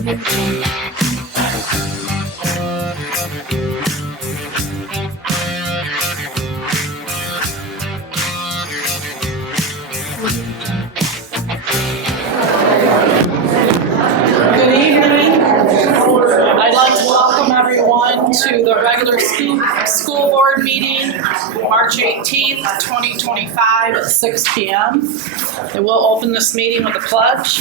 Good evening. I'd like to welcome everyone to the regular school board meeting, March 18th, 2025 at 6 p.m. And we'll open this meeting with a pledge.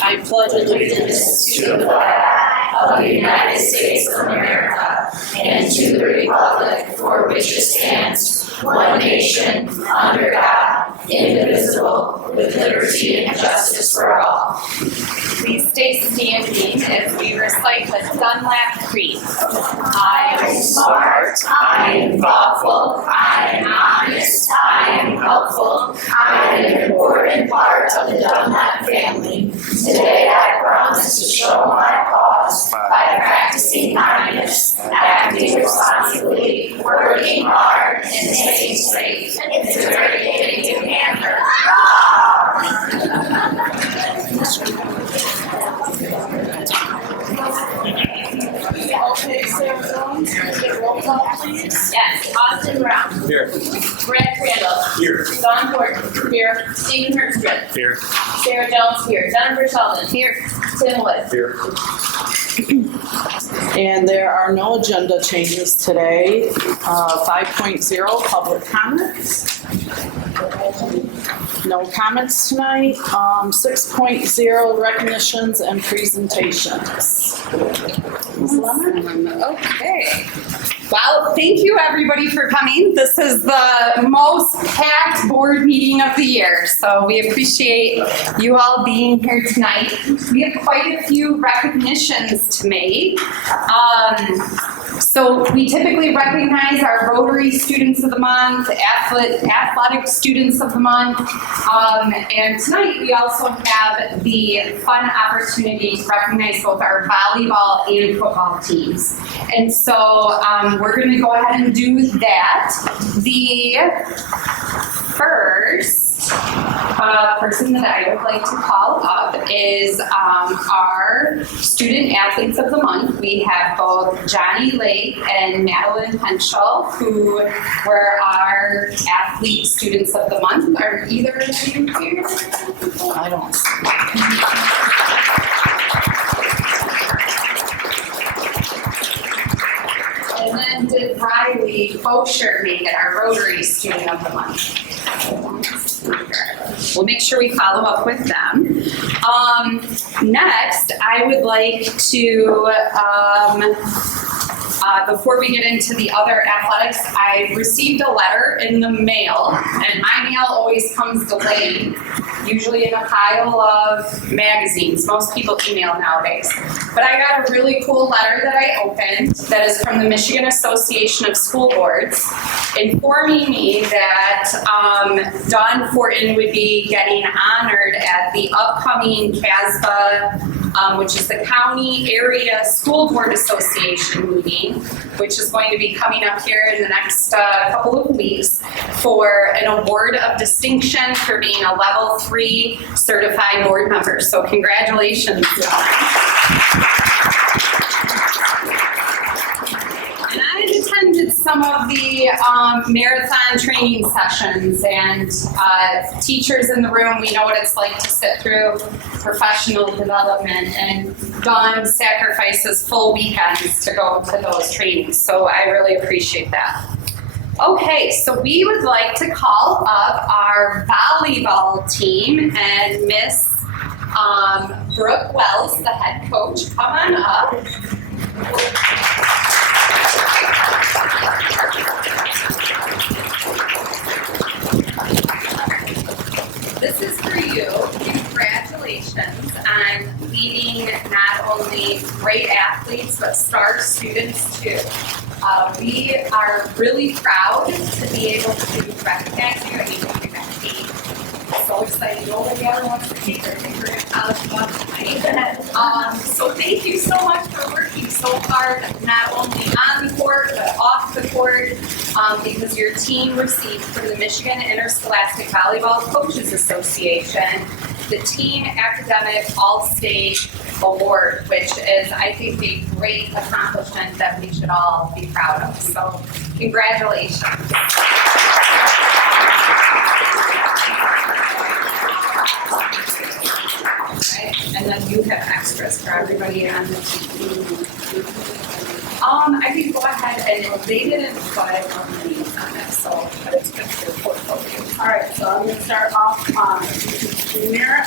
I pledge allegiance to the flag of the United States of America and to the republic for which it stands, one nation, under God, indivisible, with liberty and justice for all. Please stay standing as we recite the Dunlap Creed. I am smart, I am thoughtful, I am honest, I am helpful, I am an important part of the Dunlap family. Today I promise to show my cause by practicing kindness, acting responsibly, working hard, and staying safe. It's a great day to hammer. Okay, Sarah Jones, get roll call, please. Yes, Austin Brown. Here. Brad Crandall. Here. Don Horton. Here. Stephen Hertzfeld. Here. Sarah Jones here. Jennifer Sheldon. Here. Tim Wood. Here. And there are no agenda changes today. 5.0, public comments. No comments tonight. 6.0, recognitions and presentations. Ms. Lemon? Okay. Well, thank you everybody for coming. This is the most packed board meeting of the year, so we appreciate you all being here tonight. We have quite a few recognitions to make. So we typically recognize our Rotary Students of the Month, Athletic Students of the Month, and tonight we also have the fun opportunity to recognize both our volleyball and football teams. And so we're going to go ahead and do that. The first person that I would like to call up is our Student Athletes of the Month. We have both Johnny Lake and Madeline Henschel, who were our Athlete Students of the Month. Are either of you here? I don't. And then did Riley Bosher make it our Rotary Student of the Month? We'll make sure we follow up with them. Next, I would like to, before we get into the other athletics, I received a letter in the mail, and my mail always comes delayed, usually in a pile of magazines. Most people email nowadays. But I got a really cool letter that I opened that is from the Michigan Association of School Boards, informing me that Don Fortin would be getting honored at the upcoming CASBA, which is the County Area School Board Association meeting, which is going to be coming up here in the next couple of weeks, for an award of distinction for being a level 3 certified board member. So congratulations, Don. And I attended some of the marathon training sessions, and teachers in the room, we know what it's like to sit through professional development, and Dawn sacrifices full weekends to go to those trainings, so I really appreciate that. Okay, so we would like to call up our volleyball team, and Miss Brooke Wells, the head coach, come on up. This is for you. Congratulations on leading not only great athletes, but star students too. We are really proud to be able to recognize you. I mean, we got paid. So excited. Nobody ever wants to take their finger in college ball tonight. So thank you so much for working so hard, not only on the court, but off the court, because your team received from the Michigan Interscholastic Volleyball Coaches Association the Teen Academic All-State Award, which is, I think, a great accomplishment that we should all be proud of. So, congratulations. Okay, and then you have extras for everybody on the team. I can go ahead and they didn't put names on it, so but it's good for your portfolio. All right, so I'm gonna start off on junior,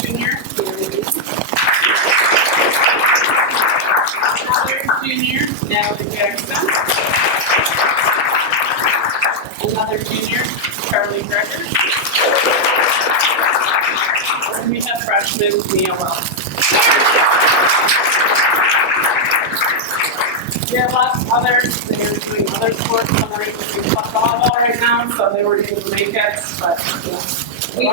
junior. Another junior, Natalie Jackson. Another junior, Charlie Greger. And we have freshman Mia Wells. We have lots of others, they're doing other sports, some are able to do volleyball right now, so they were able to make it, but We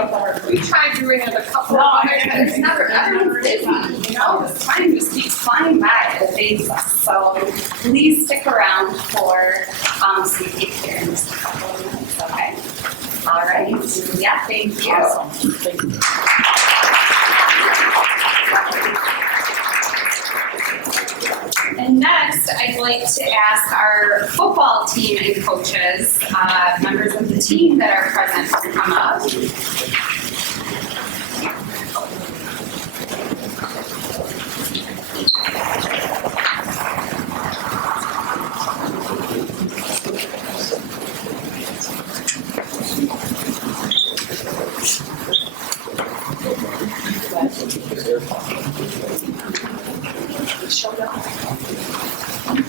tried doing it a couple of others, but it's never, everyone's busy, you know, the time just keeps flying by at a pace. So please stick around for some cake here in just a couple of minutes, okay? All right, yeah, thank you. awesome. Thank you. And next, I'd like to ask our football team and coaches, members of the team that are present to come up.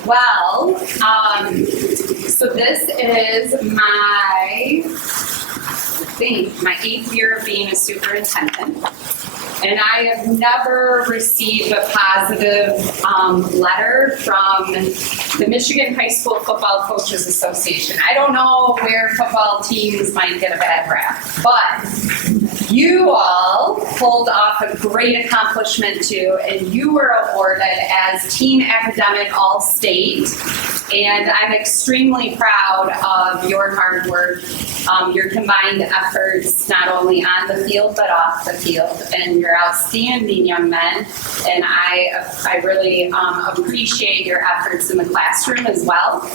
Well, so this is my 8th year of being a superintendent. And I have never received a positive letter from the Michigan High School Football Coaches Association. I don't know where football teams might get a bad rap, but you all pulled off a great accomplishment too, and you were awarded as Team Academic All-State. And I'm extremely proud of your hard work, your combined efforts, not only on the field but off the field, and you're outstanding young men. And I really appreciate your efforts in the classroom as well.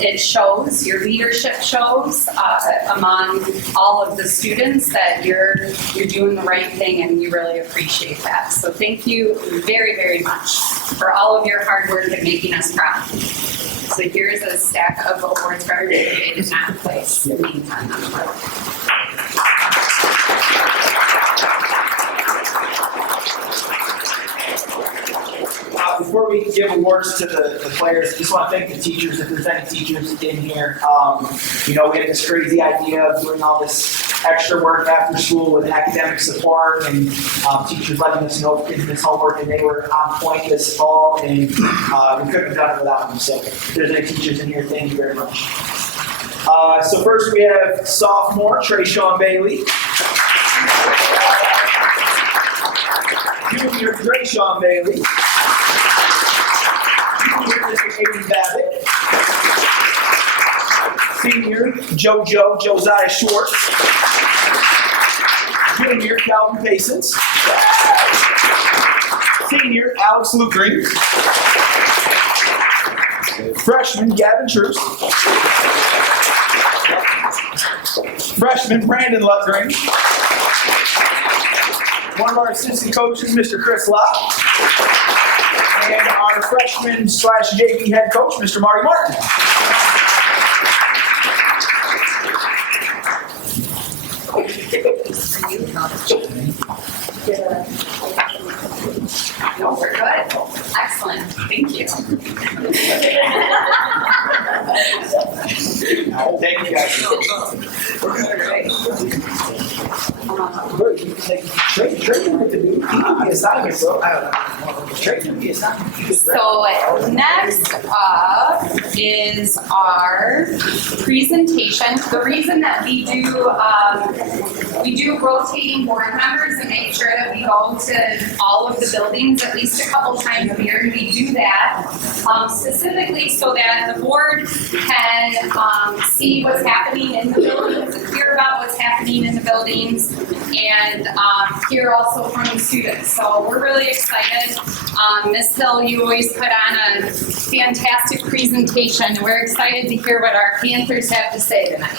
It shows, your leadership shows among all of the students that you're doing the right thing, and we really appreciate that. So thank you very, very much for all of your hard work and making us proud. So here's a stack of awards for everybody who did not place in the meantime. Before we give awards to the players, I just want to thank the teachers, if there's any teachers in here. We had this crazy idea of doing all this extra work after school with academic support, and teachers letting us know kids miss homework, and they were on point this fall, and we couldn't have done it without them. So if there's any teachers in here, thank you very much. So first we have sophomore Trayshawn Bailey. Junior Trayshawn Bailey. Junior Mr. Aiden Babbitt. Senior Josiah Schwartz. Junior Calvin Paysons. Senior Alex Lukery. Freshman Gavin Truce. Freshman Brandon Lutgring. One of our assistant coaches, Mr. Chris Lott. And our freshman / JV head coach, Mr. Marty Martin. No, we're good. Excellent. Thank you. Thank you guys. Great. come up. Bro, you can take trade with the dude. He could be assignment, bro. Trade could be assignment. So next up is our presentation. The reason that we do rotating board members and make sure that we go to all of the buildings at least a couple times a year. We do that specifically so that the board can see what's happening in the buildings, hear about what's happening in the buildings, and hear also from the students. So we're really excited. Ms. Hill, you always put on a fantastic presentation. We're excited to hear what our Panthers have to say tonight.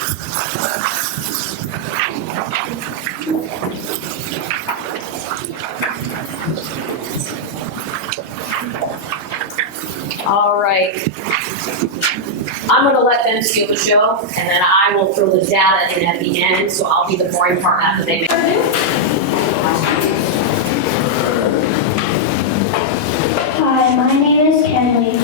All right. I'm going to let them steal the show, and then I will throw the data in at the end, so I'll be the boring part after they make Hi, my name is Kenley,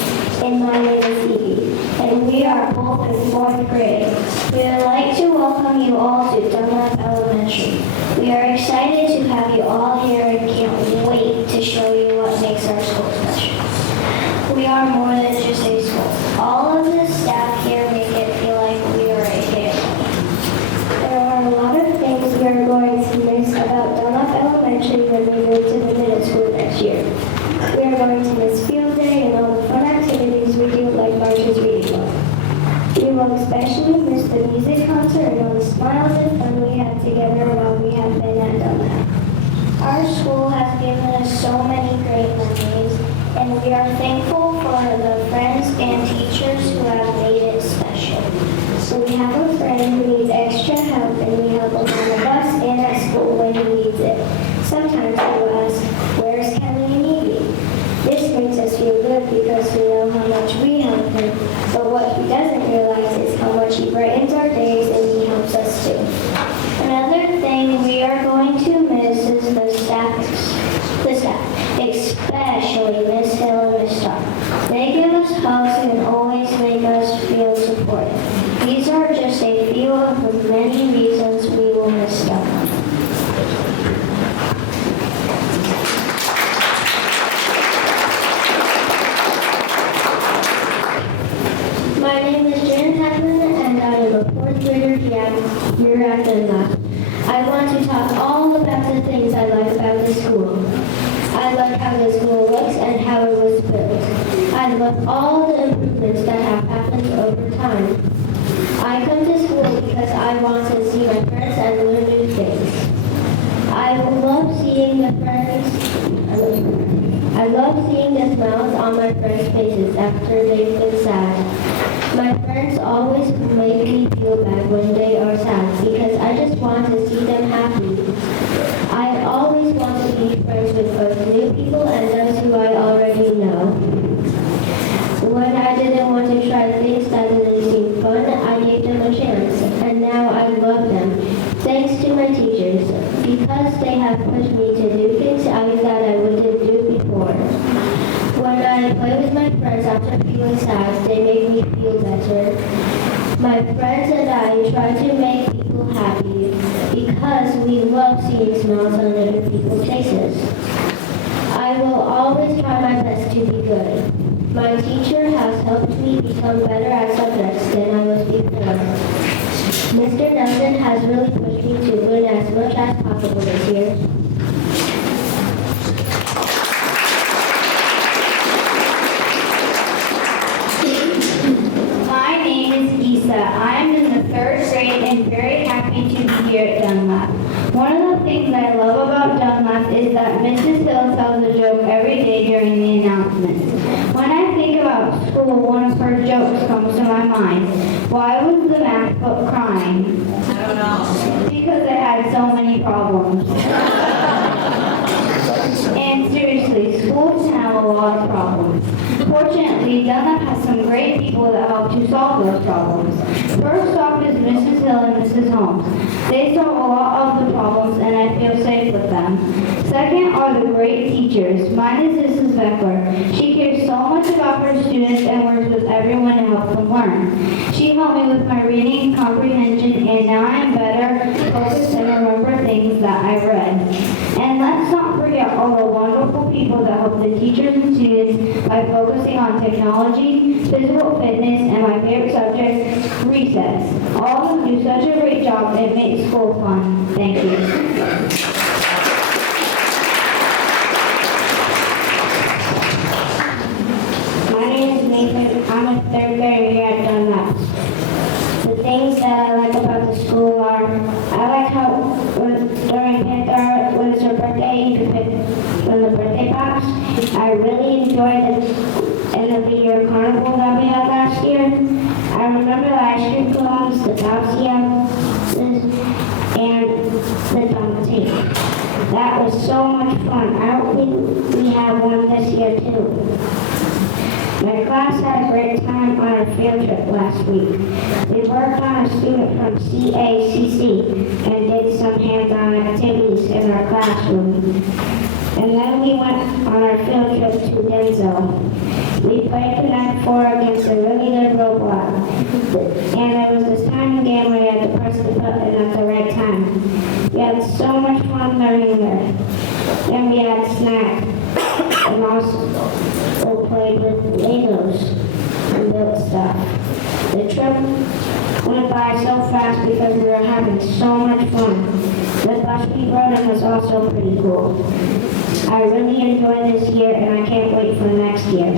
and my name is Evie, and we are both in 4th grade. We would like to welcome you all to Dunlap Elementary. We are excited to have you all here and can't wait to show you what makes our school special. We are more than just a school. All of the staff here make it feel like we are a family. There are a lot of things we are going to miss about Dunlap Elementary when we move to the middle school next year. We are going to miss field day and all the fun activities we do like March's reading club. We will especially miss the music concert and all the smiles and fun we had together while we have been at Dunlap. Our school has given us so many great memories, and we are thankful for the friends and teachers who have made it special. So we have a friend who needs extra help, and we help him on the bus and at school when he needs it. Sometimes he will ask, "Where's Kelly and Evie?" This makes us feel good because we know how much we help him, but what he doesn't realize is how much he brightens our days and he helps us too. Another thing we are going to miss is the staff, especially Miss Hill and Miss Starr. They give us hugs and always make us feel supported. These are just a few of the many reasons we will miss them. My name is Jen Hedman, and I am a 4th grader here at Dunlap. I want to talk all about the things I like about the school. I like how the school looks and how it was built. I love all the improvements that have happened over time. I come to school because I want to see my friends and learn new things. I love seeing the smiles on my friends' faces after they've been sad. My friends always make me feel bad when they are sad because I just want to see them happy. I always want to be friends with both new people and those who I already know. When I didn't want to try things that didn't seem fun, I gave them a chance, and now I love them. Thanks to my teachers, because they have pushed me to do things that I wouldn't do before. When I play with my friends after feeling sad, they make me feel better. My friends and I try to make people happy because we love seeing smiles on other people's faces. I will always try my best to be good. My teacher has helped me become better at subjects than I was before. Mr. Nelson has really pushed me to learn as much as possible this year. My name is Issa. I am in the 3rd grade and very happy to be here at Dunlap. One of the things I love about Dunlap is that Mrs. Hill tells a joke every day during the announcements. When I think about school, one of her jokes comes to my mind. Why was the math book crying? I don't know. Because it had so many problems. And seriously, schools have a lot of problems. Fortunately, Dunlap has some great people that help to solve those problems. First off is Mrs. Hill and Mrs. Holmes. They solve a lot of the problems and I feel safe with them. Second are the great teachers. Mine is Mrs. Beckler. She cares so much about her students and works with everyone to help them learn. She helped me with my reading comprehension and now I am better focused and remember things that help the teachers and students by focusing on technology, physical fitness, and my favorite subject, recess. All of them do such a great job, it makes school fun. Thank you. My name is Nathan. I'm a third grader here at Dunlap. The things that I like about the school are, I like how during Panther, when it's her birthday, you can pick from the birthday box. I really enjoyed the end of the year carnival that we had last year. I remember the ice cream cones, the bouncy houses, and the dunk tape. That was so much fun. I hope we have one this year too. My class had a great time on a field trip last week. We worked on a student from CACC and did some hands-on activities in our classroom. And then we went on our field trip to Denzel. We played Connect 4 against a really good robot. And there was this timing game where you had to press the button at the right time. We had so much fun learning there. Then we had snack and also played with Legos and built stuff. The trip went by so fast because we were having so much fun. The bus we rode in was also pretty cool. I really enjoyed this year and I can't wait for next year.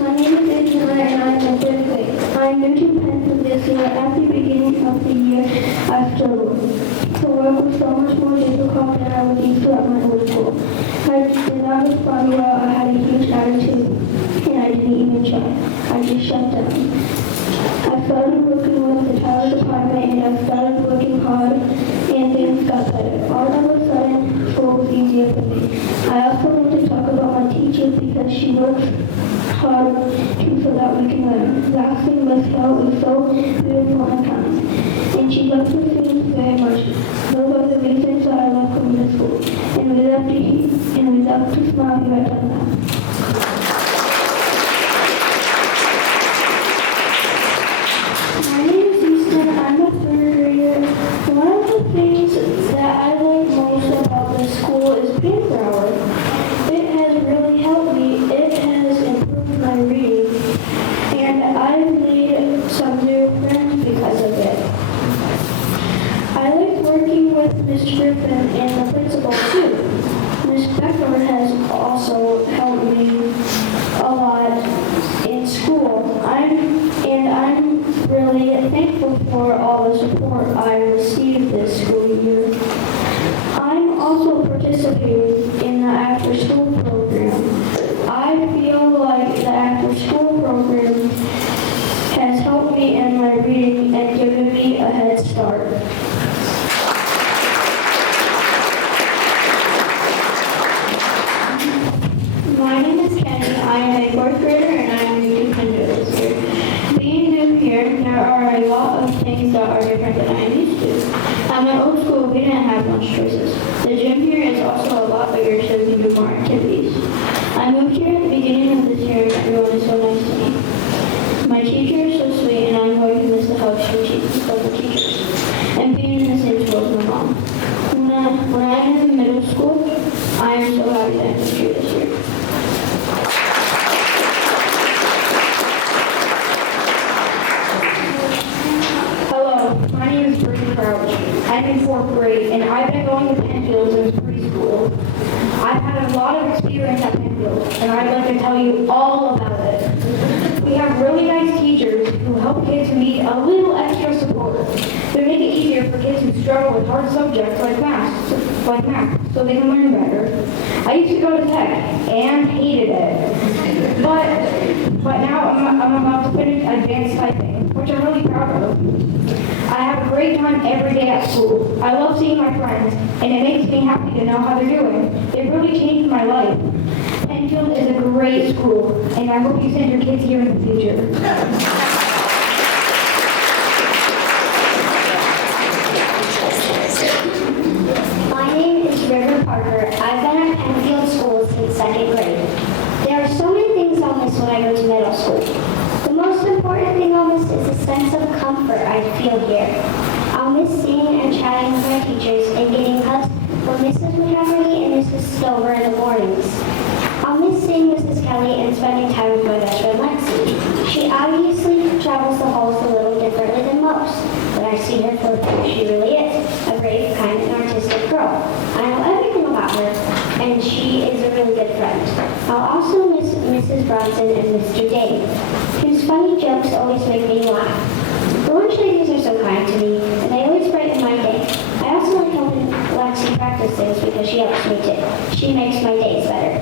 My name is Angela and I'm in third grade. I'm new to Pennfield this year. At the beginning of the year, I struggled. The work was so much more difficult than I was used to at my old school. I did not respond well. I had a huge attitude, and I didn't even try. I just shut down. I started working with the child department, and I started working hard, and things got better. All of a sudden, school was easier for me. I also want to talk about my teacher because she works hard too so that we can learn. Last thing, Miss Hill was so beautiful and kind, and she loves the students very much. Those are the reasons that I love coming to school, and we love to smile here at Dunlap. My name is Easton. I'm a third grader. One of the things that I like most about this school is paper hour. It has really helped me. It has improved my reading, and I've made some new friends because of it. I like working with Miss Griffin and the principal too. Miss Becker has also helped me a lot in school. I'm really thankful for all the support I received this school year. I'm also participating in the after-school program. I feel like the after-school program has helped me in my reading and given me a head start. My name is Kenny. I am a fourth grader and I am new to Pennfield this year. Being new here, there are a lot of things that are different than I am used to. At my old school, we didn't have lunch choices. The gym here is also a lot bigger so we can do more activities. I moved here at the beginning of this year and everyone is so nice to me. My teacher is so sweet and I'm going to miss the hugs from the teachers. And being in the same school as my mom. When I'm in middle school, I am so happy that I moved here this year. Hello, my name is Brittany Crouch. I'm in fourth grade and I've been going to Pennfield since preschool. I've had a lot of experience at Pennfield and I'd like to tell you all about it. We have really nice teachers who help kids who need a little extra support. They make it easier for kids who struggle with hard subjects like math, so they can learn better. I used to go to tech and hated it, but now I'm about to finish advanced typing, which I'm really proud of. I have a great time every day at school. I love seeing my friends, and it makes me happy to know how they're doing. It really changed my life. Pennfield is a great school, and I hope you send your kids here in the future. My name is River Parker. I've been at Pennfield School since second grade. There are so many things I'll miss when I go to middle school. The most important thing I'll miss is a sense of comfort I feel here. I'll miss were Mrs. McCafferty and Mrs. Stover in the mornings. I'll miss seeing Mrs. Kelly and spending time with my best friend Lexi. She obviously travels the halls a little differently than most, but I see her for who she really is, a brave, kind, and artistic girl. I know everything about her, and she is a really good friend. I'll also miss Mrs. Bronson and Mr. Dave, whose funny jokes always make me laugh. The lunch ladies are so kind to me, and they always brighten my day. I also like helping Lexi practice things because she helps me too. She makes my days better.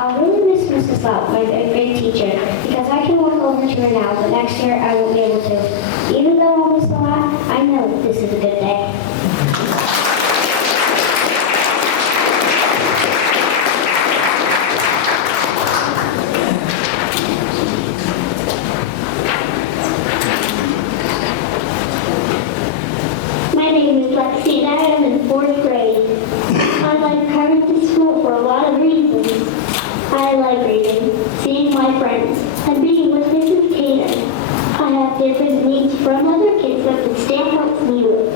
I'll really miss Mrs. Lout, my great teacher, because I can walk over to her now, but next year I won't be able to. Even though I'll miss a lot, I know this is a good day. My name is Lexi and I am in 4th grade. I like coming to school for a lot of reasons. I like reading, seeing my friends, and being with Mrs. Tater. I have different needs from other kids that the staff helps me with.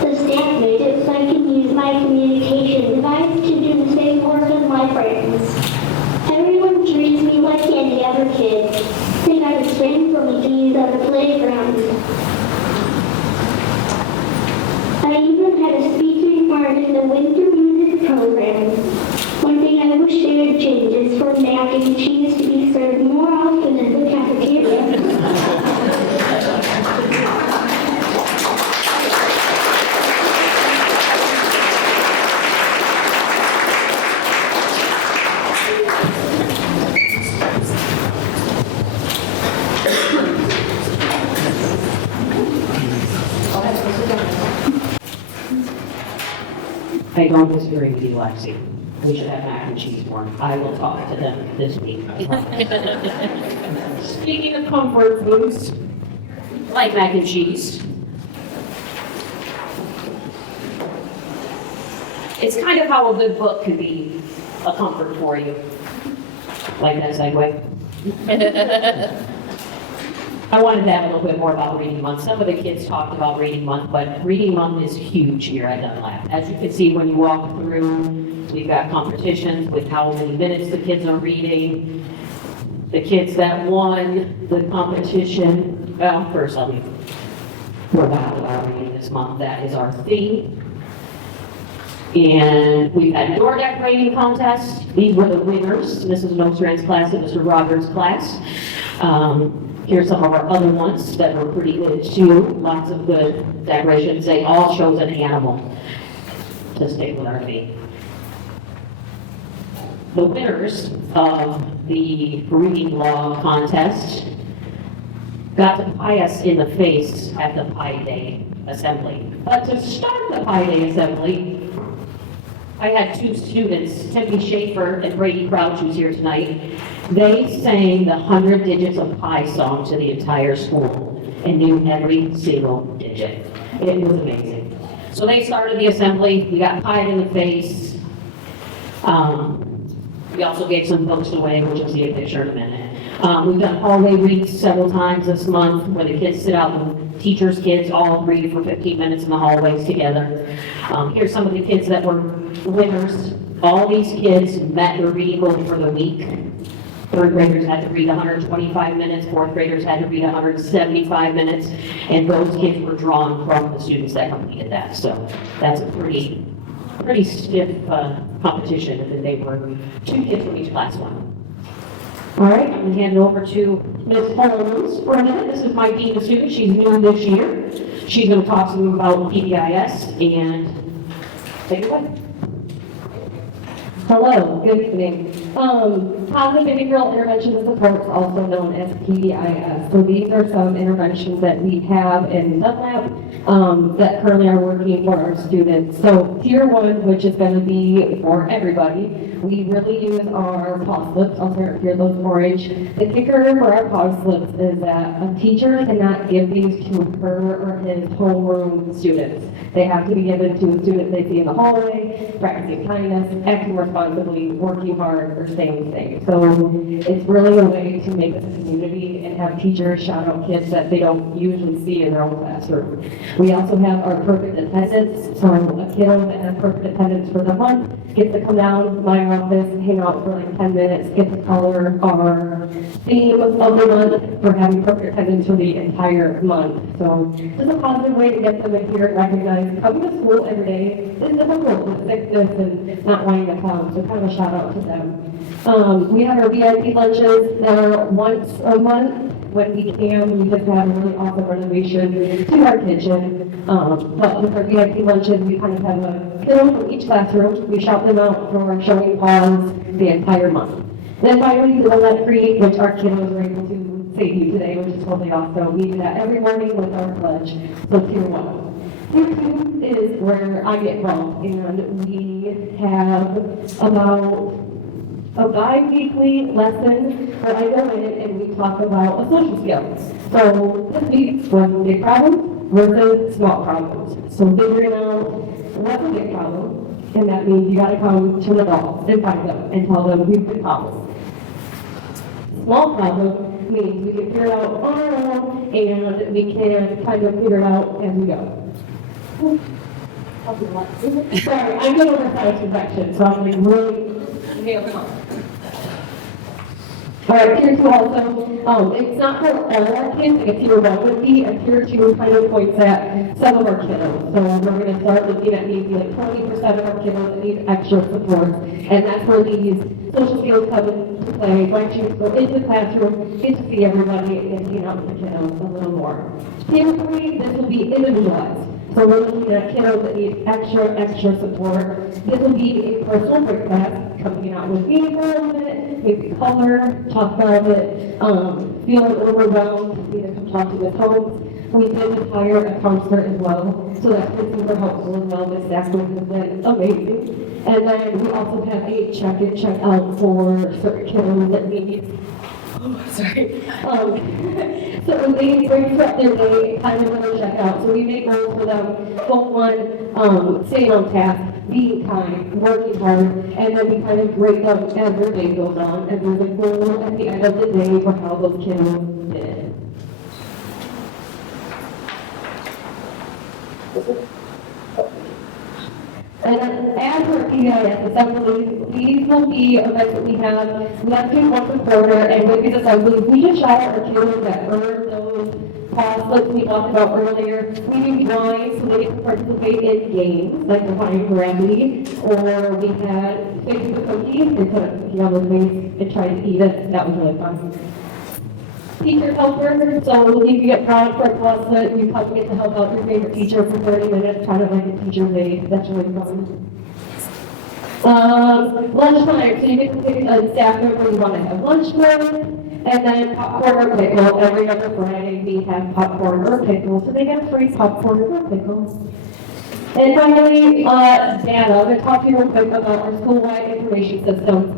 The staff made it so I can use my communication device to do the same work as my friends. Everyone treats me like any other kid. They got a swing for me to use at the playground. I even had a speaking part in the winter music program. One thing I wish they would change is for mac and cheese to be served more often in the cafeteria. I don't disagree with you, Lexi. We should have mac and cheese more. I will talk to them this week. Speaking of comfort foods, like mac and cheese, it's kind of how a good book could be a comfort for you. Like that segue? I wanted to have a little bit more about Reading Month. Some of the kids talked about Reading Month, but Reading Month is huge here at Dunlap. As you can see when you walk through, we've got competitions with how many minutes the kids are reading. The kids that won the competition, well, first let me go back to our reading this month. That is our theme. And we've had door decorating contest. These were the winners. Mrs. Nostrand's class and Mr. Roberts' class. Here's some of our other ones that were pretty good too. Lots of good decorations. They all chose an animal to stick with our theme. The winners of the reading log contest got to pie us in the face at the Pie Day assembly. But to start the Pie Day assembly, I had two students, Timothy Schaefer and Brady Crouch, who's here tonight. They sang the 100 Digits of Pi song to the entire school and knew every single digit. It was amazing. So they started the assembly. We got pied in the face. We also gave some books away, which you'll see a picture in a minute. We've done hallway reads several times this month where the kids sit out and teachers' kids all read for 15 minutes in the hallways together. Here's some of the kids that were winners. All these kids met their reading goal for the week. Third graders had to read 125 minutes, fourth graders had to read 175 minutes, and those kids were drawn from the students that completed that. So that's a pretty stiff competition, and they were 2 kids from each class won. All right, I'm going to hand it over to Ms. Holmes for a minute. This is my dean of students. She's new this year. She's going to talk to them about PBIS and take it away. Hello, good evening. Positive Behavioral Intervention and Supports, also known as PBIS. So these are some interventions that we have in Dunlap that currently are working for our students. So tier 1, which is going to be for everybody, we really use our pause slips. I'll start here, those orange. The kicker for our pause slips is that a teacher cannot give these to her or his homeroom students. They have to be given to a student they see in the hallway, practicing kindness, acting responsibly, working hard, are staying safe. So it's really a way to make us a community and have teachers shout out kids that they don't usually see in their own classroom. We also have our perfect attendance, so a kiddo that has perfect attendance for the month gets to come down to my office, hang out for like 10 minutes, get to color our theme of the month for having perfect attendance for the entire month. So just a positive way to get them in here and recognize coming to school every day is difficult with sickness and not wanting to come. So kind of a shout out to them. We have our VIP lunches that are once a month when we can. We just had a really awesome renovation to our kitchen. But with our VIP lunches, we kind of have a kiddo from each classroom. We shout them out for showing cause the entire month. Then finally, the Donut Creek, which our kiddos were able to say to you today, which is totally awesome. We do that every morning with our pledge. So tier 1. Tier 2 is where I get involved, and we have about a bi-weekly lesson where I go in and we talk about a social skills. So this week's was big problems versus small problems. So figuring out what's a big problem, and that means you gotta come to an adult and find them and tell them we have big problems. Small problem means we can figure it out on our own and we can kind of figure it out as we go. Sorry, I'm getting over science infection, so I'm like really nailing on. All right, tier 2 also, it's not for all our kids, like a tier 1 would be, and tier 2 kind of points at some of our kiddos. So we're going to start looking at maybe like 20% of our kiddos that need extra support, and that's where these social skills come into play. So I choose to go into the classroom, get to see everybody, and hang out with the kiddos a little more. Tier 3, this will be individualized. So we're looking at kiddos that need extra support. This will be a personal break class, coming out with me for a little bit, maybe color, talk about it, feeling overwhelmed, either come talk to Ms. Holmes. We did hire a counselor as well, so that's been super helpful as well. The staff has been amazing. And then we also have a check-in, check-out for certain kiddos that need sorry. So they bring throughout their day, kind of a check out. So we make goals for them. Goal 1, staying on task, being kind, working hard, and then we kind of grade them as their day goes on. And there's a goal at the end of the day for how those kiddos did. And then as for PBIS assemblies, these will be events that we have to do once a quarter, and with these assemblies, we just shout out our children that earn those costs, like we talked about earlier. We do drawings so they can participate in games, like Defying Gravity, or we had Face the Cookies, they put a cookie on their face and try to eat it. That was really fun. Teacher helper, so if you get proud for a class that you come get to help out your favorite teacher for 30 minutes, kind of like a teacher's aide. That's really fun. Lunchtime, so you get to pick a staff member you want to have lunch with, and then popcorn or pickle. Every other Friday we have popcorn or pickle, so they get free popcorn or pickles. And finally, data. I'm going to talk to you real quick about our school-wide information system.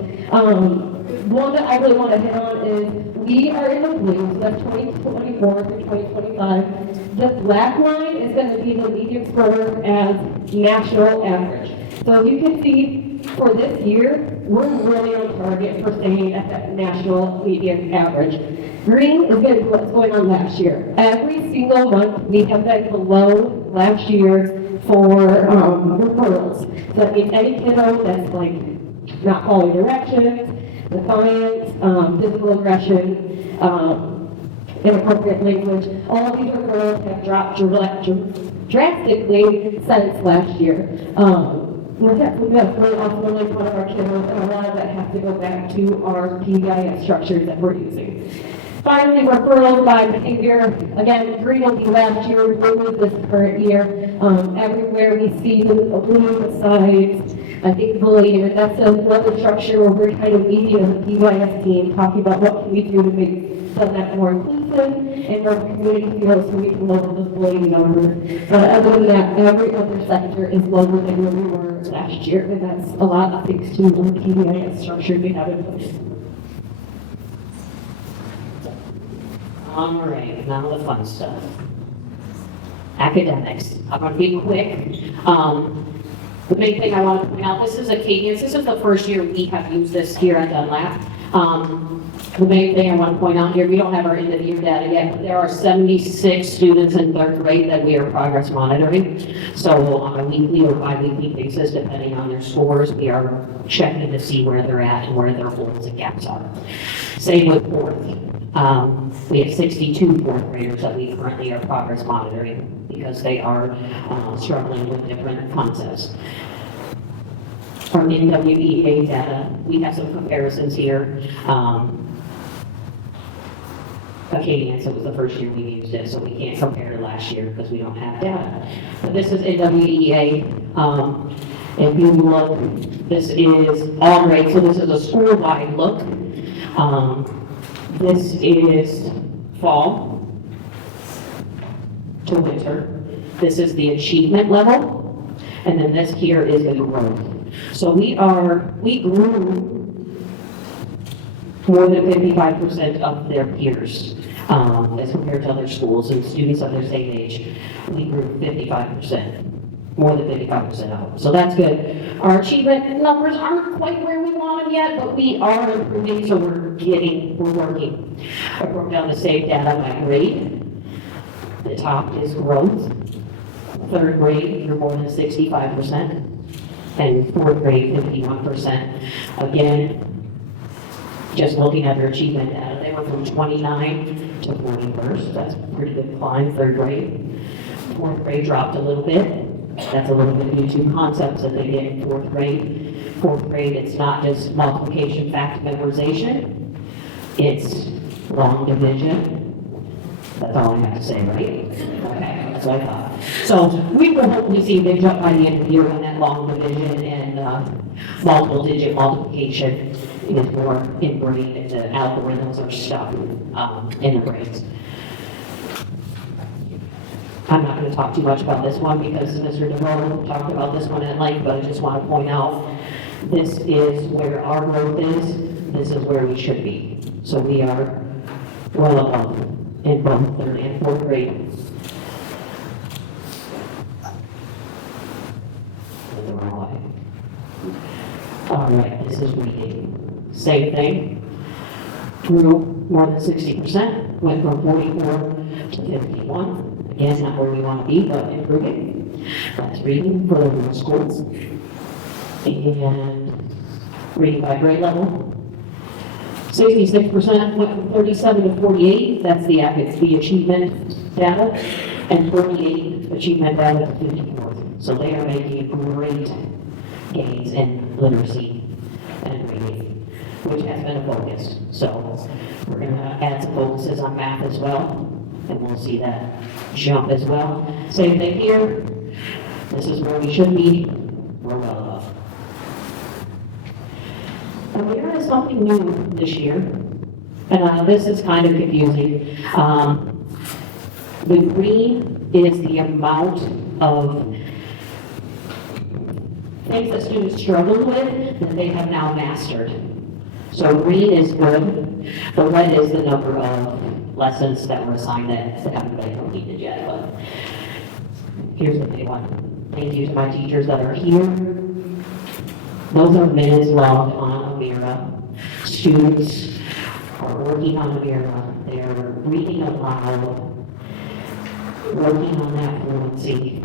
One that I really want to hit on is we are in the blue, so that's 2024 through 2025. The black line is going to be the median score as national average. So you can see for this year, we're really on target for staying at that national median average. Green is going to be what's going on last year. Every single month, we have been below last year for referrals. So that means any kiddo that's like not following directions, defiance, physical aggression, inappropriate language, all of these referrals have dropped drastically since last year. We've got really awesome in front of our kiddos, and a lot of that has to go back to our PBIS structures that we're using. Finally, referrals by behavior. Again, green will be last year, blue is this current year. Everywhere we see the blue besides, I think, bullying, and that's another structure where we're kind of meeting as a PBIS team, talking about what can we do to make that more inclusive and more community feels so we can lower those bullying numbers. But other than that, every other sector is lower than where we were last year, and that's a lot of thanks to the PBIS structure we have in place. All right, now the fun stuff. Academics. I'm going to be quick. The big thing I want to point out, this is Acadians, this is the first year we have used this here at Dunlap. The main thing I want to point out here, we don't have our end of the year data yet, but there are 76 students in third grade that we are progress monitoring. So on a weekly or bi-weekly basis, depending on their scores, we are checking to see where they're at and where their holes and gaps are. Same with fourth. We have 62 fourth graders that we currently are progress monitoring because they are struggling with different concepts. From the NWEA data, we have some comparisons here. Acadians, it was the first year we used it, so we can't compare to last year because we don't have data. But this is NWEA. If you look, this is all grades, so this is a school-wide look. This is fall to winter. This is the achievement level, and then this here is the growth. So we grew more than 55% of their peers as compared to other schools and students of their same age. We grew 55%, more than 55% of them. So that's good. Our achievement numbers aren't quite where we want them yet, but we are improving, so we're working. I broke down the same data by grade. The top is growth. Third grade, you're more than 65%. And fourth grade, 51%. Again, just looking at their achievement data, they went from 29 to 41st. That's a pretty good climb, third grade. Fourth grade dropped a little bit. That's a little bit due to concepts that they get in fourth grade. Fourth grade, it's not just multiplication, fact memorization. It's long division. That's all I have to say, right? Okay, that's what I thought. So we will hopefully see a big jump by the end of the year on that long division and multiple digit multiplication is more ingrained into algorithms or stuff in the brains. I'm not going to talk too much about this one because Mr. DeVoe talked about this one at length, but I just want to point out this is where our growth is. This is where we should be. So we are well above in both third and fourth grade. All right, this is reading. Same thing. Grew more than 60%, went from 44 to 51. Again, not where we want to be, but improving. That's reading for the middle schools. And reading by grade level. 66% went from 37 to 48. That's the achievement data. And 48 achievement data to 54. So they are making great gains in literacy and reading, which has been a focus. So we're going to add some focuses on math as well, and we'll see that jump as well. Same thing here. This is where we should be. We're well above. And we learned something new this year, and this is kind of confusing. The green is the amount of things that students struggled with that they have now mastered. So green is good. The red is the number of lessons that were assigned that haven't been completed yet. But here's the big one. Thank you to my teachers that are here. Those are minutes logged on Amira. Students are working on Amira. They're reading aloud, working on that fluency,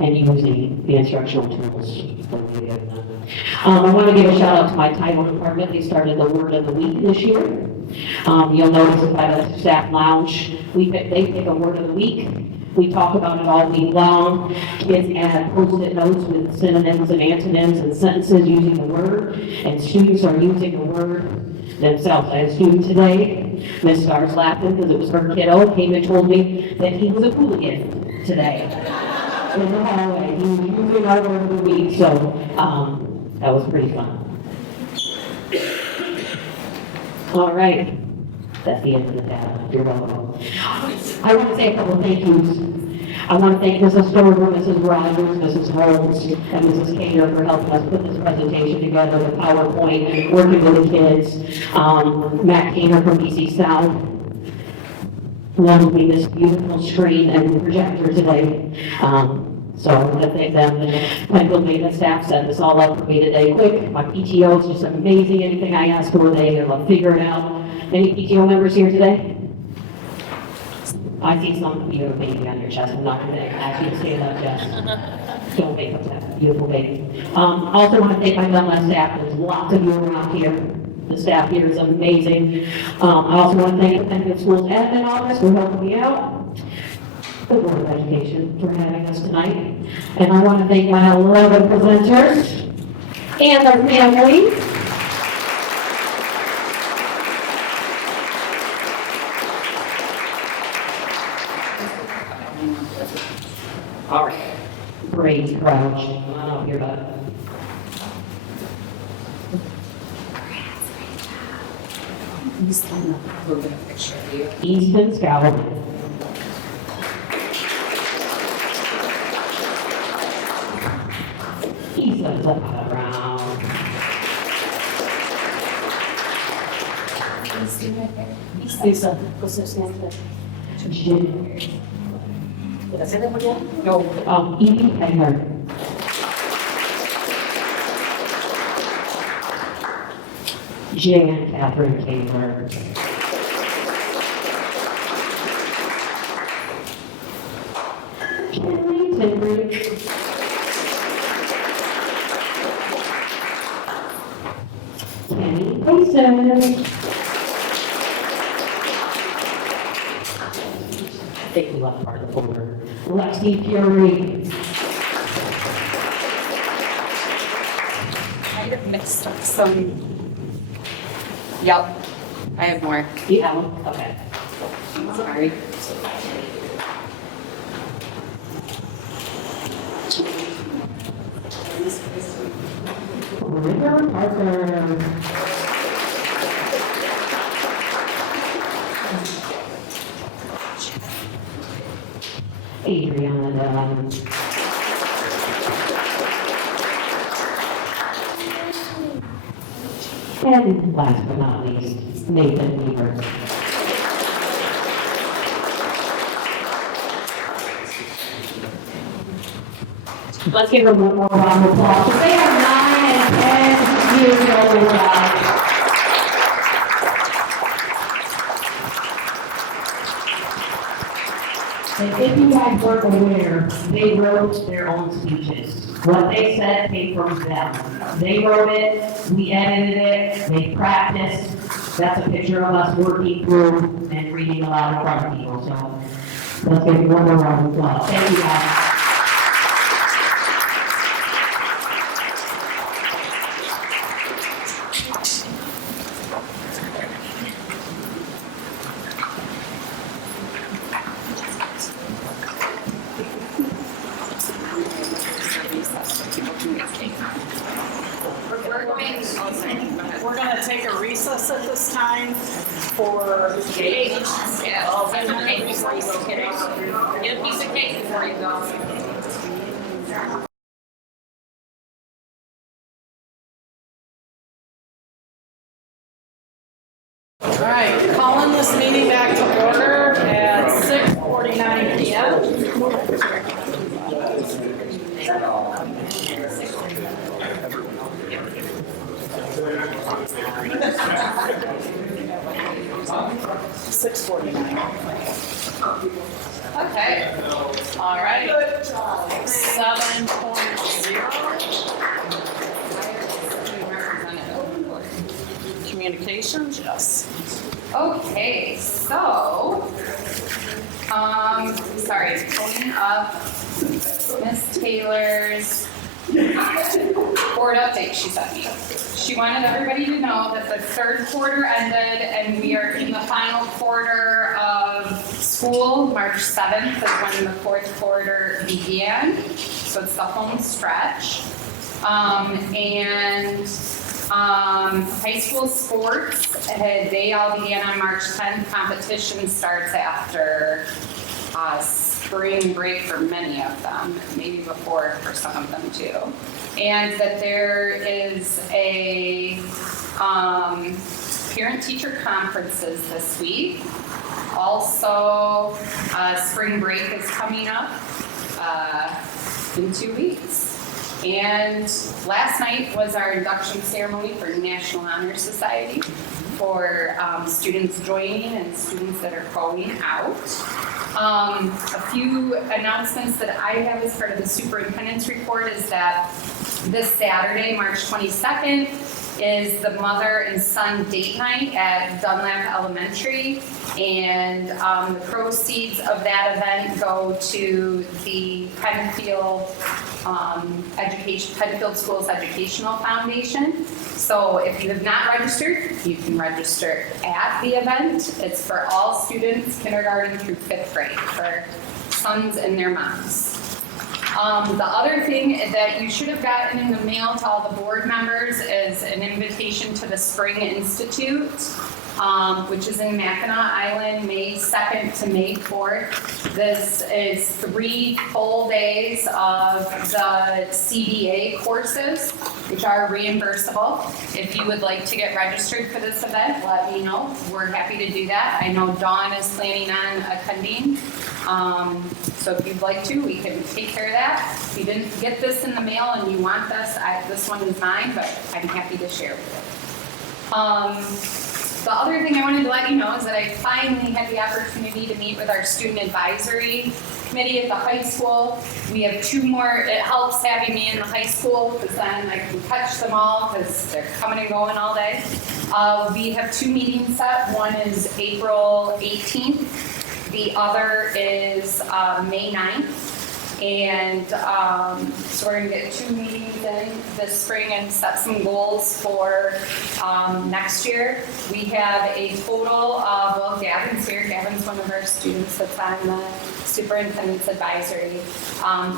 and using the instructional tools that we give them. I want to give a shout out to my title department. They started the word of the week this year. You'll notice by the staff lounge, they pick a word of the week. We talk about it all week long. Kids add post-it notes with synonyms and antonyms and sentences using the word, and students are using the word themselves. I had a student today, Miss Star's laughing because it was her kiddo, came and told me that he was a hooligan today. In the hallway, he was using our word of the week, so that was pretty fun. All right, that's the end of the data. You're welcome. I want to say a couple of thank yous. I want to thank Mrs. Stover, Mrs. Rogers, Mrs. Holmes, and Mrs. Cater for helping us put this presentation together, the PowerPoint, working with the kids. Matt Cater from BC South loaned me this beautiful screen and projector today. So I want to thank them. The Pennfield maintenance staff set this all up for me today quick. My PTO is just amazing. Anything I ask for, they will figure it out. Any PTO members here today? I see some of you have a baby on your chest. I'm not going to ask you to stand up, Jess. Don't make up that beautiful baby. Also want to thank my Dunlap staff. There's lots of you around here. The staff here is amazing. I also want to thank the Pennfield Schools Admin Office for helping me out. The Board of Education for having us tonight. And I want to thank my 11 presenters and their families. All right. Brady Crouch. I don't know if you're about it. Easton Scout. Easton's up around. Lisa, what's this name? Jim. Did I say that one yet? No, Evie Hanger. Jan Catherine Kaler. Kenley Tinbridge. Kenny Mason. I think we left part of the folder. Lexi Fury. I have mixed up some. Yep, I have more. You have them? Okay. Sorry. River Parker. Adriana. And last but not least, Nathan Weaver. Let's give them one more round of applause. They are 9 and 10 years old, guys. And if you guys weren't aware, they wrote their own speeches. What they said came from them. They wrote it, we edited it, they practiced. That's a picture of us working through and reading aloud in front of people. So let's give one more round of applause. Thank you, guys. We're going to take a recess at this time for cake. Yeah, have a cake before you go, kiddos. Get a piece of cake before you go. All right, calling this meeting back to order at 6:49 p.m. Okay. All right. 7.0. Communications, yes. Okay, so, sorry, pulling up Miss Taylor's board update she sent me. She wanted everybody to know that the third quarter ended and we are in the final quarter of school. March 7th is when the fourth quarter began, so it's the home stretch. High school sports, they all began on March 10th. Competition starts after spring break for many of them, maybe before for some of them too. And that there is a parent-teacher conferences this week. Also, spring break is coming up. in 2 weeks. And last night was our induction ceremony for National Honor Society for students joining and students that are going out. A few announcements that I have as part of the superintendent's report is that this Saturday, March 22nd, is the mother and son date night at Dunlap Elementary. And the proceeds of that event go to the Pennfield Schools Educational Foundation. So if you have not registered, you can register at the event. It's for all students, kindergarten through 5th grade, for sons and their moms. The other thing that you should have gotten in the mail to all the board members is an invitation to the Spring Institute, which is in Mackinac Island, May 2nd to May 4th. This is 3 full days of the CBA courses, which are reimbursable. If you would like to get registered for this event, let me know. We're happy to do that. I know Dawn is planning on attending. So if you'd like to, we can take care of that. If you didn't get this in the mail and you want this, this one is mine, but I'm happy to share with you. The other thing I wanted to let you know is that I finally had the opportunity to meet with our student advisory committee at the high school. We have 2 more. It helps having me in the high school because then I can catch them all because they're coming and going all day. We have 2 meetings set. One is April 18th. The other is May 9th. And so we're going to get 2 meetings in this spring and set some goals for next year. We have a total of, well, Gavin's here. Gavin's one of our students that's on the superintendent's advisory.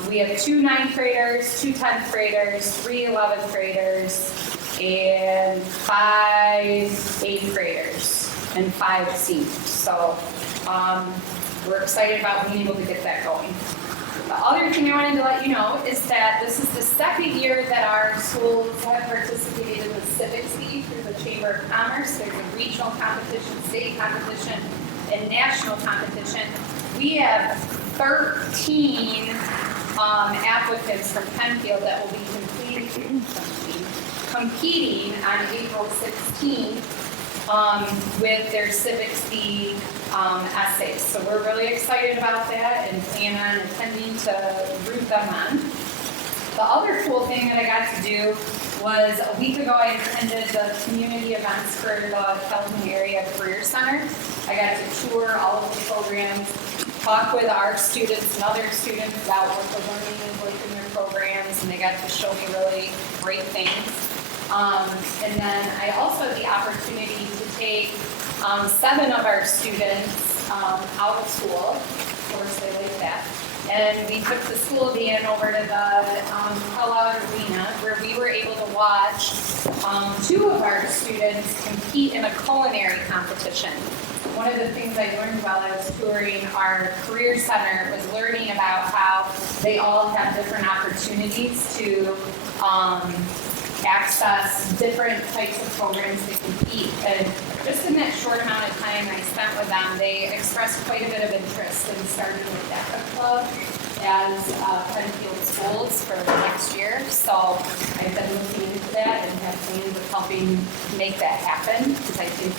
We have 2 9th graders, 2 10th graders, 3 11th graders, and 5 8th graders, and 5 seniors. So we're excited about being able to get that going. The other thing I wanted to let you know is that this is the 2nd year that our schools have participated in the Civics League through the Chamber of Commerce. There's a regional competition, state competition, and national competition. We have 13 applicants from Pennfield that will be competing on April 16th with their Civics League essays. So we're really excited about that and plan on attending to root them on. The other cool thing that I got to do was a week ago I attended the community events for the Kelton Area Career Center. I got to tour all of the programs, talk with our students and other students about what the learning is like in their programs, and they got to show me really great things. And then I also had the opportunity to take 7 of our students out of school. Of course, they like that. And we took the school van over to the Pella Arena, where we were able to watch 2 of our students compete in a culinary competition. One of the things I learned while I was touring our career center was learning about how they all have different opportunities to access different types of programs to compete. And just in that short amount of time I spent with them, they expressed quite a bit of interest in starting with DECA Club as Pennfield Schools for the next year. So I've been looking into that and have plans of helping make that happen, because I think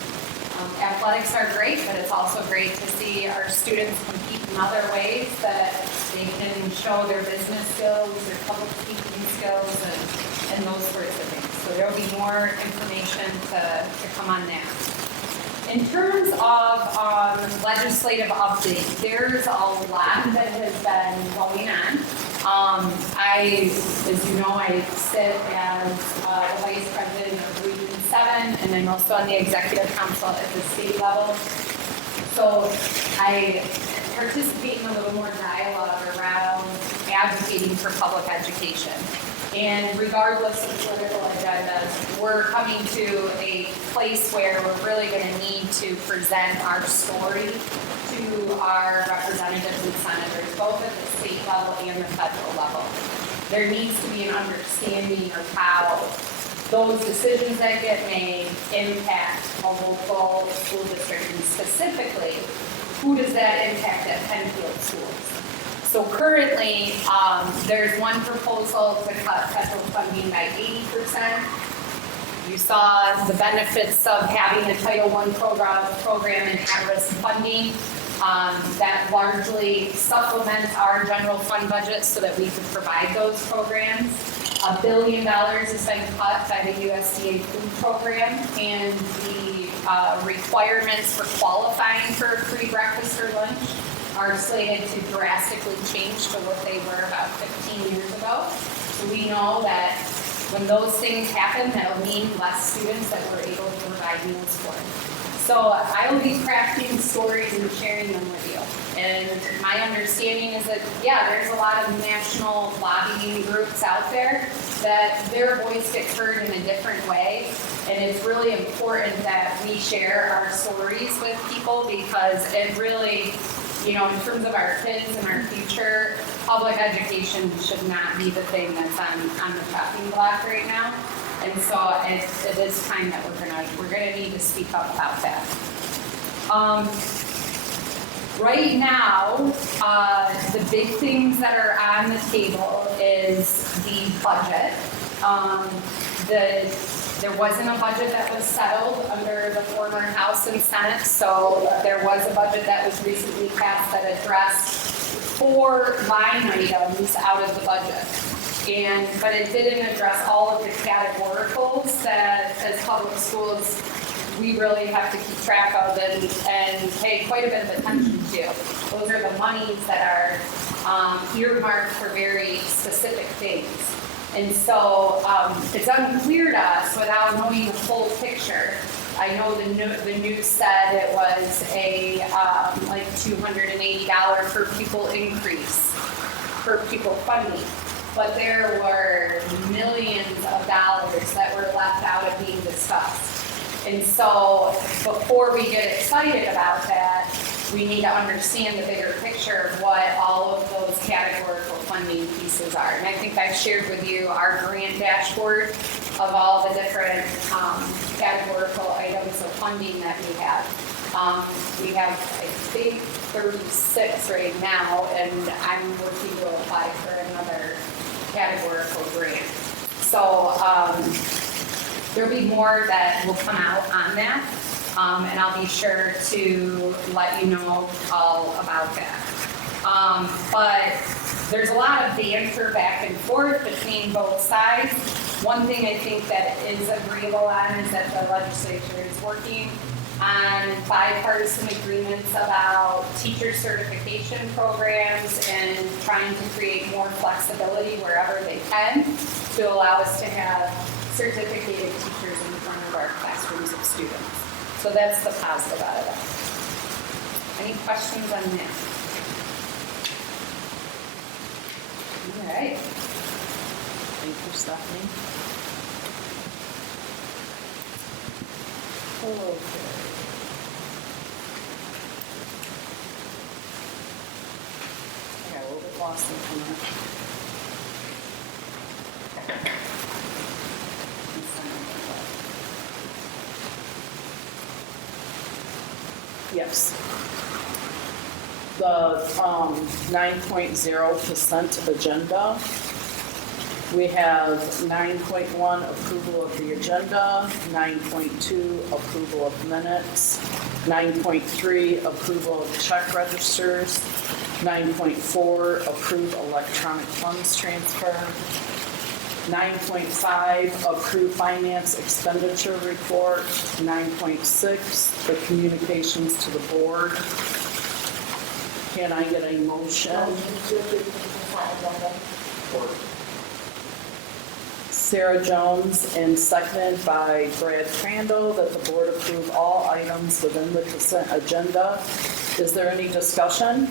athletics are great, but it's also great to see our students compete in other ways that they can show their business skills, their public speaking skills, and those sorts of things. So there will be more information to come on that. In terms of legislative updates, there's a lot that has been going on. As you know, I sit as the vice president of Region 7, and I'm also on the executive council at the state level. So I participate in a little more dialogue around advocating for public education. And regardless of political agendas, we're coming to a place where we're really going to need to present our story to our representatives and senators, both at the state level and the federal level. There needs to be an understanding of how those decisions that get made impact a local school district, and specifically, who does that impact at Pennfield Schools? So currently, there's one proposal to cut federal funding by 80%. You saw the benefits of having a Title I program and at-risk funding. That largely supplements our general fund budget so that we could provide those programs. $1 billion has been cut by the USDA food program, and the requirements for qualifying for a free breakfast or lunch are slated to drastically change to what they were about 15 years ago. So we know that when those things happen, that'll mean less students that we're able to provide meals for. So I will be crafting stories and sharing them with you. And my understanding is that, yeah, there's a lot of national lobbying groups out there that their voice gets heard in a different way. And it's really important that we share our stories with people because it really, you know, in terms of our kids and our future, public education should not be the thing that's on the chopping block right now. And so it is time that we're gonna need to speak up about that. Right now, the big things that are on the table is the budget. There wasn't a budget that was settled under the former House and Senate, so there was a budget that was recently passed that addressed 4 line items out of the budget. But it didn't address all of the categoricals that as public schools we really have to keep track of and pay quite a bit of attention to. Those are the monies that are earmarked for very specific things. And so it's unclear to us without knowing the full picture. I know the news said it was a like $280 per pupil increase per pupil funding. But there were millions of dollars that were left out of being discussed. And so before we get excited about that, we need to understand the bigger picture of what all of those categorical funding pieces are. And I think I've shared with you our grant dashboard of all the different categorical items of funding that we have. We have, I think, 36 right now, and I'm working to apply for another categorical grant. So there'll be more that will come out on that, and I'll be sure to let you know all about that. But there's a lot of banter back and forth between both sides. One thing I think that is agreeable on is that the legislature is working on bipartisan agreements about teacher certification programs and trying to create more flexibility wherever they can to allow us to have certificated teachers in front of our classrooms of students. So that's the positive out of that. Any questions on that? All right. Thank you, Stephanie. Okay. I got a little bit lost in a minute. Yes. The 9.0% agenda. We have 9.1 approval of the agenda, 9.2 approval of minutes, 9.3 approval of check registers, 9.4 approve electronic funds transfer, 9.5 approve finance expenditure report, 9.6 the communications to the board. Can I get a motion? Sarah Jones and seconded by Brad Crandall that the board approve all items within the consent agenda. Is there any discussion?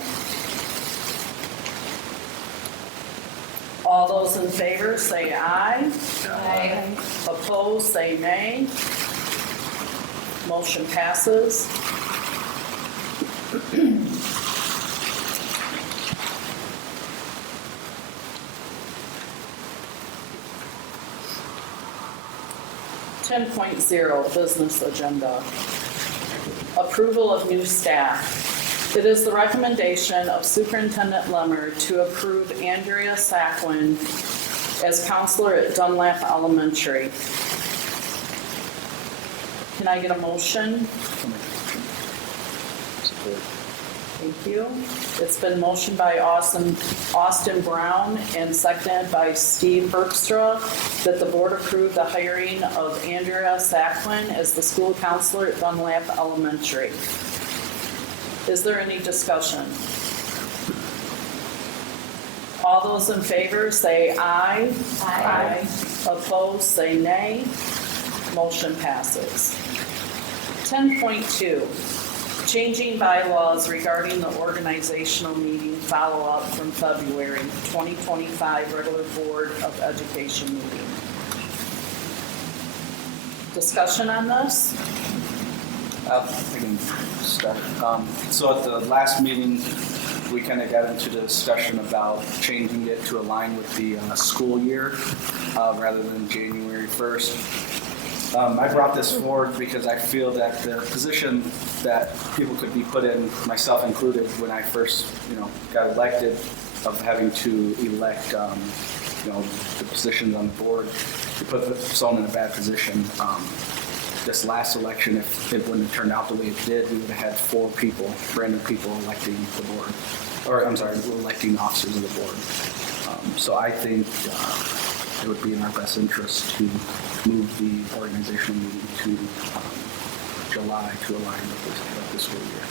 All those in favor say aye. Aye. Opposed say nay. Motion passes. Ten point zero business agenda. Approval of new staff. It is the recommendation of Superintendent Lemmer to approve Andrea Saquin as counselor at Dunlap Elementary. Can I get a motion? Thank you. It's been motioned by Austin Brown and seconded by Steve Bergstra that the board approve the hiring of Andrea Saquin as the school counselor at Dunlap Elementary. Is there any discussion? All those in favor say aye. Aye. Opposed, say nay. Motion passes. 10.2, changing bylaws regarding the organizational meeting follow-up from February 2025 regular Board of Education meeting. Discussion on this? I can start. So at the last meeting, we kind of got into the discussion about changing it to align with the school year rather than January 1st. I brought this forward because I feel that the position that people could be put in, myself included, when I first, got elected, of having to elect, the positions on the board, to put someone in a bad position. This last election, if it wouldn't have turned out the way it did, we would have had 4 people, brand new people electing the board, electing officers of the board. So I think it would be in our best interest to move the organizational meeting to July to align with this school year.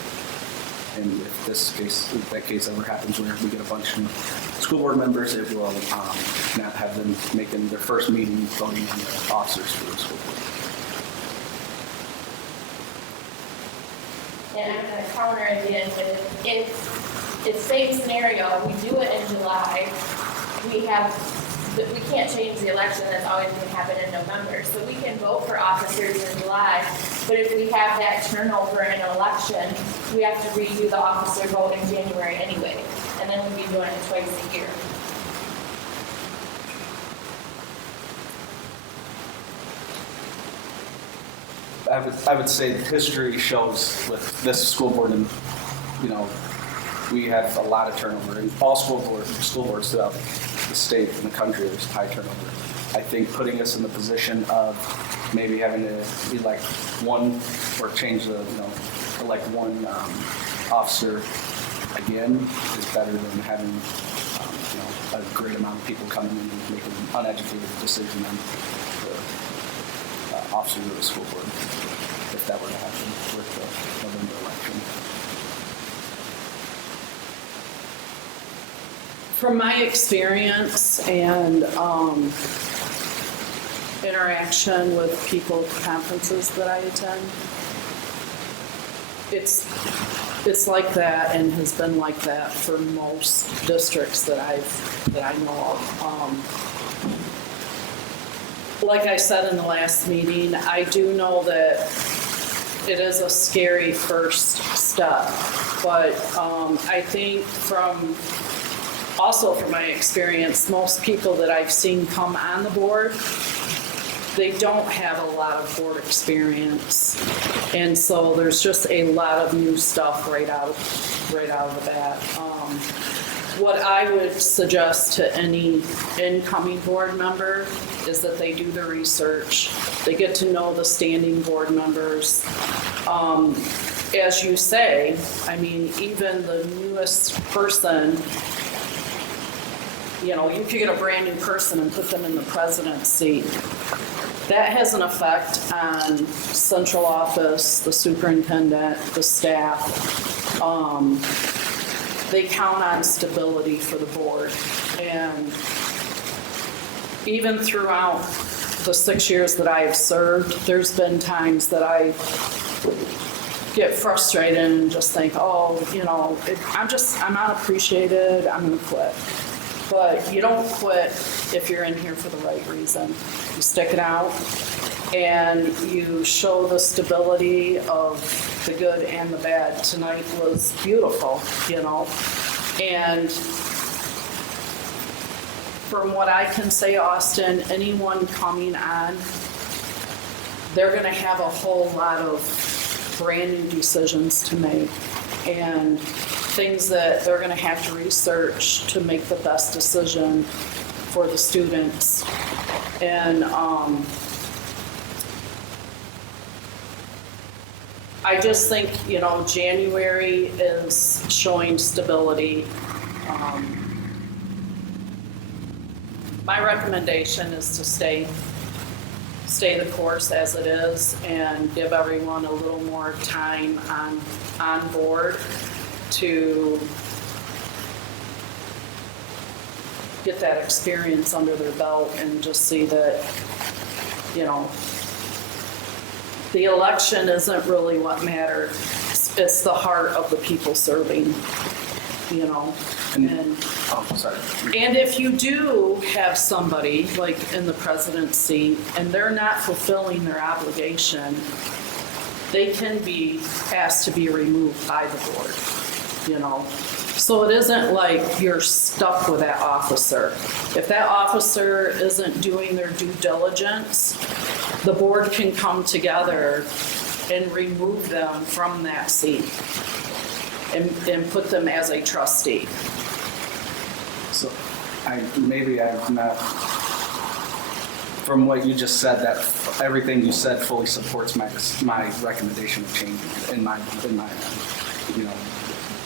And if that case ever happens where we get a bunch of school board members, it will not have them making their first meeting voting on the officers for the school board. And I'm going to counter again with if it's same scenario, we do it in July, we can't change the election, that's always going to happen in November. So we can vote for officers in July, but if we have that turnover in an election, we have to redo the officer vote in January anyway. And then we'd be doing it twice a year. I would say history shows with this school board, and we have a lot of turnover in all school boards throughout the state and the country. There's high turnover. I think putting us in the position of maybe having to elect one or change elect one officer again is better than having a great amount of people coming in and making an uneducated decision on the officers of the school board, if that were to happen with the November election. From my experience and interaction with people at conferences that I attend, it's like that and has been like that for most districts that I know of. Like I said in the last meeting, I do know that it is a scary first step, but I think also from my experience, most people that I've seen come on the board, they don't have a lot of board experience, and so there's just a lot of new stuff right out of the bat. What I would suggest to any incoming board member is that they do the research, they get to know the standing board members. As you say, I mean, even the newest person, you could get a brand new person and put them in the president's seat. That has an effect on central office, the superintendent, the staff. They count on stability for the board. And even throughout the 6 years that I have served, there's been times that I get frustrated and just think, I'm not appreciated, I'm gonna quit. But you don't quit if you're in here for the right reason. You stick it out and you show the stability of the good and the bad. Tonight was beautiful, and from what I can say, Austin, anyone coming on, they're gonna have a whole lot of brand new decisions to make. and things that they're gonna have to research to make the best decision for the students. And I just think, you know, January is showing stability. My recommendation is to stay the course as it is and give everyone a little more time on board to get that experience under their belt and just see that, you know, the election isn't really what matters. It's the heart of the people serving, you know. And sorry. and if you do have somebody like in the presidency and they're not fulfilling their obligation, they can be asked to be removed by the board, you know. So it isn't like you're stuck with that officer. If that officer isn't doing their due diligence, the board can come together and remove them from that seat and put them as a trustee. So maybe I'm not, from what you just said, that everything you said fully supports my recommendation of changing it in my, you know,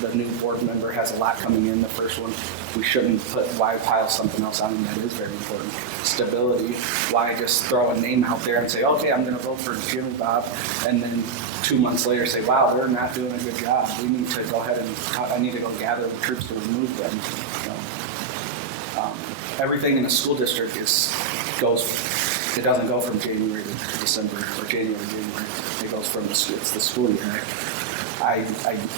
the new board member has a lot coming in, the first one. We shouldn't why pile something else on, and that is very important. Stability, why just throw a name out there and say, okay, I'm gonna vote for Jimmy Bob, and then 2 months later say, wow, they're not doing a good job. We need to go ahead and, I need to go gather the troops to remove them. You know, everything in a school district it doesn't go from January to December or January to January. It goes from it's the school year.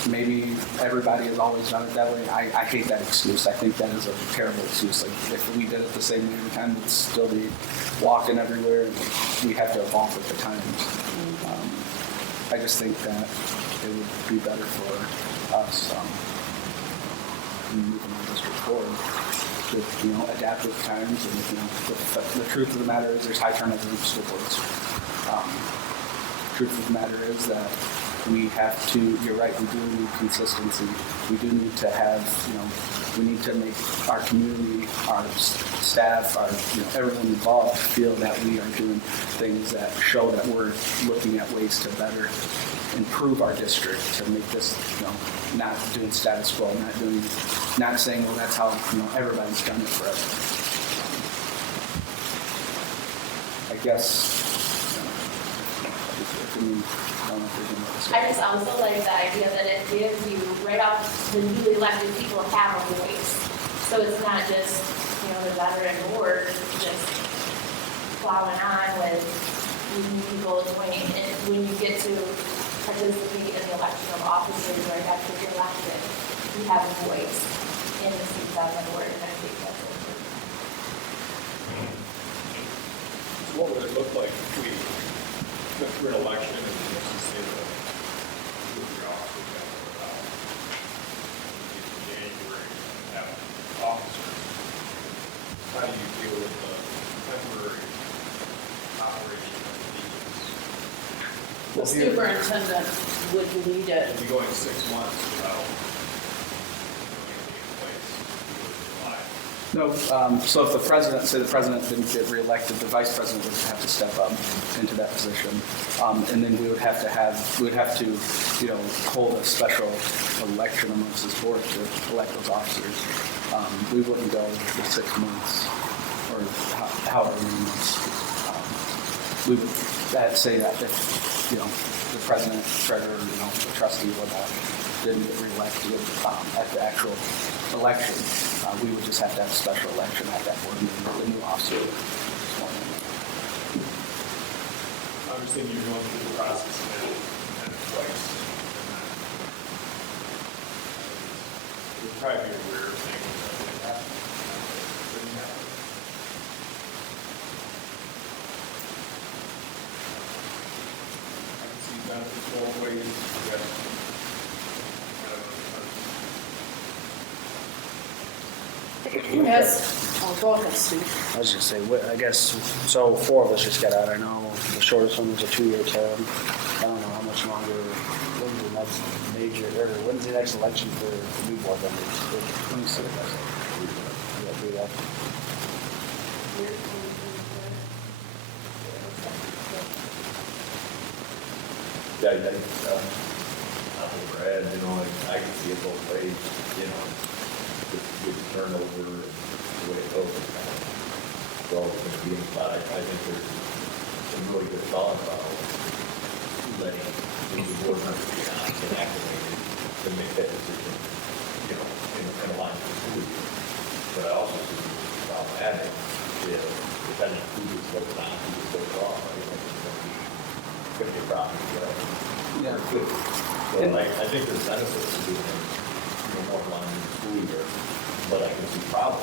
Maybe everybody has always done it that way. I hate that excuse. I think that is a terrible excuse. Like if we did it the same way every time, we'd still be walking everywhere. And we have to evolve with the times. I just think that it would be better for us moving our district forward to, you know, adapt with times. And you know, the truth of the matter is there's high turnover in school boards. Truth of the matter is that we have to, you're right, we do need consistency. We do need to have, you know, we need to make our community, our staff, our, you know, everyone involved feel that we are doing things that show that we're looking at ways to better improve our district, to make this, you know, not doing status quo, not saying, well, that's how, you know, everybody's done it forever. I guess, I just also like the idea that it gives you, right off, the newly elected people have a voice. So it's not just, you know, the veteran board just plowing on with people appointing. And when you get to participate in the election of officers right after you're elected, you have a voice in the seats on the board, and I think that's important. What would it look like if we went through an election and just say that your officers got voted out in January and have officers? How do you deal with the temporary operation of The superintendent would lead it. If you go in 6 months without anything in place, you would rely. No, so if the president, say the president didn't get reelected, the vice president would have to step up into that position. And then we would have to, you know, hold a special election amongst this board to elect those officers. We wouldn't go for 6 months or however many months. We would say that if, you know, the president, treasurer, you know, the trustee, whatnot, didn't get reelected at the actual election, we would just have to have a special election at that board meeting with the new officer. I understand you're going through the process and twice. It would probably be a rare thing that happen. Couldn't happen. I can see benefits both ways. Yes, go ahead, Steve. I was gonna say, I guess, so 4 of us just got out. I know the shortest one was a 2-year term. I don't know how much longer, that's maybe age, or when's the next election for new board members? 26. Yeah, do that. Yeah, I think Brad, you know, I can see it both ways, you know, with the turnover and the way it goes. We're always going to be inside. I think there's some really good thought about letting the board members be on and activated to make that decision, you know, in a line with the school year. But I also see problematic is depending who gets voted on, who gets voted off, I think it's going to be a problem. Yeah. Good. So I think there's benefits to doing it, you know, more line in the school year, but I can see problems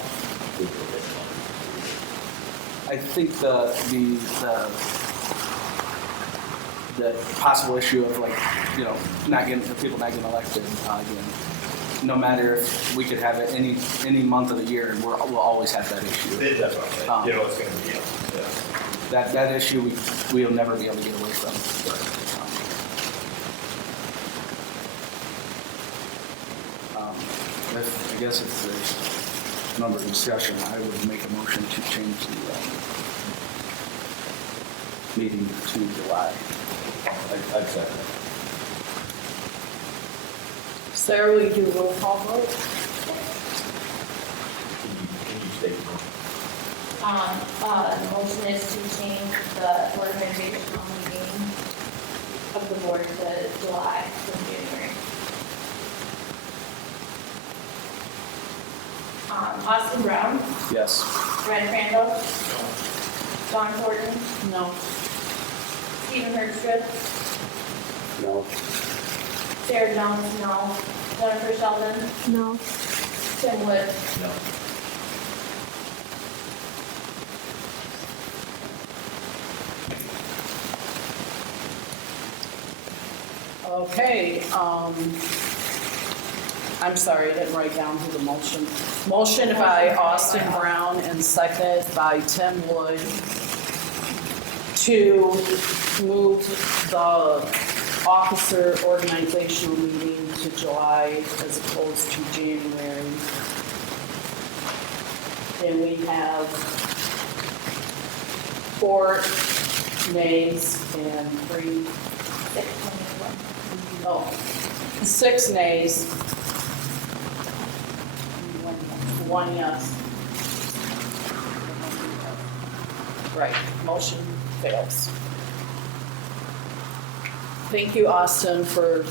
with the this line. I think the possible issue of like, you know, people not getting elected, again, no matter if we could have it any month of the year, we'll always have that issue. That's what I'm saying. You know, it's going to be, yeah. That issue we'll never be able to get away from. I guess if there's a number of discussion, I would make a motion to change the meeting to July. I'd second it. Sarah, will you do a roll call vote? Can you state your The motion is to change the organizational meeting of the board to July from January. Austin Brown, Yes. Brad Crandall, John Thornton, No. Stephen Hertzstrip, No. Sarah Jones, no. Jennifer Sheldon, No. Tim Wood. No. Okay, I'm sorry, I didn't write down who the motion. Motion by Austin Brown and seconded by Tim Wood to move the officer organizational meeting to July as opposed to January. And we have 4 nays and 3, 6 nays. 1 yes. Right, motion fails. Thank you, Austin, for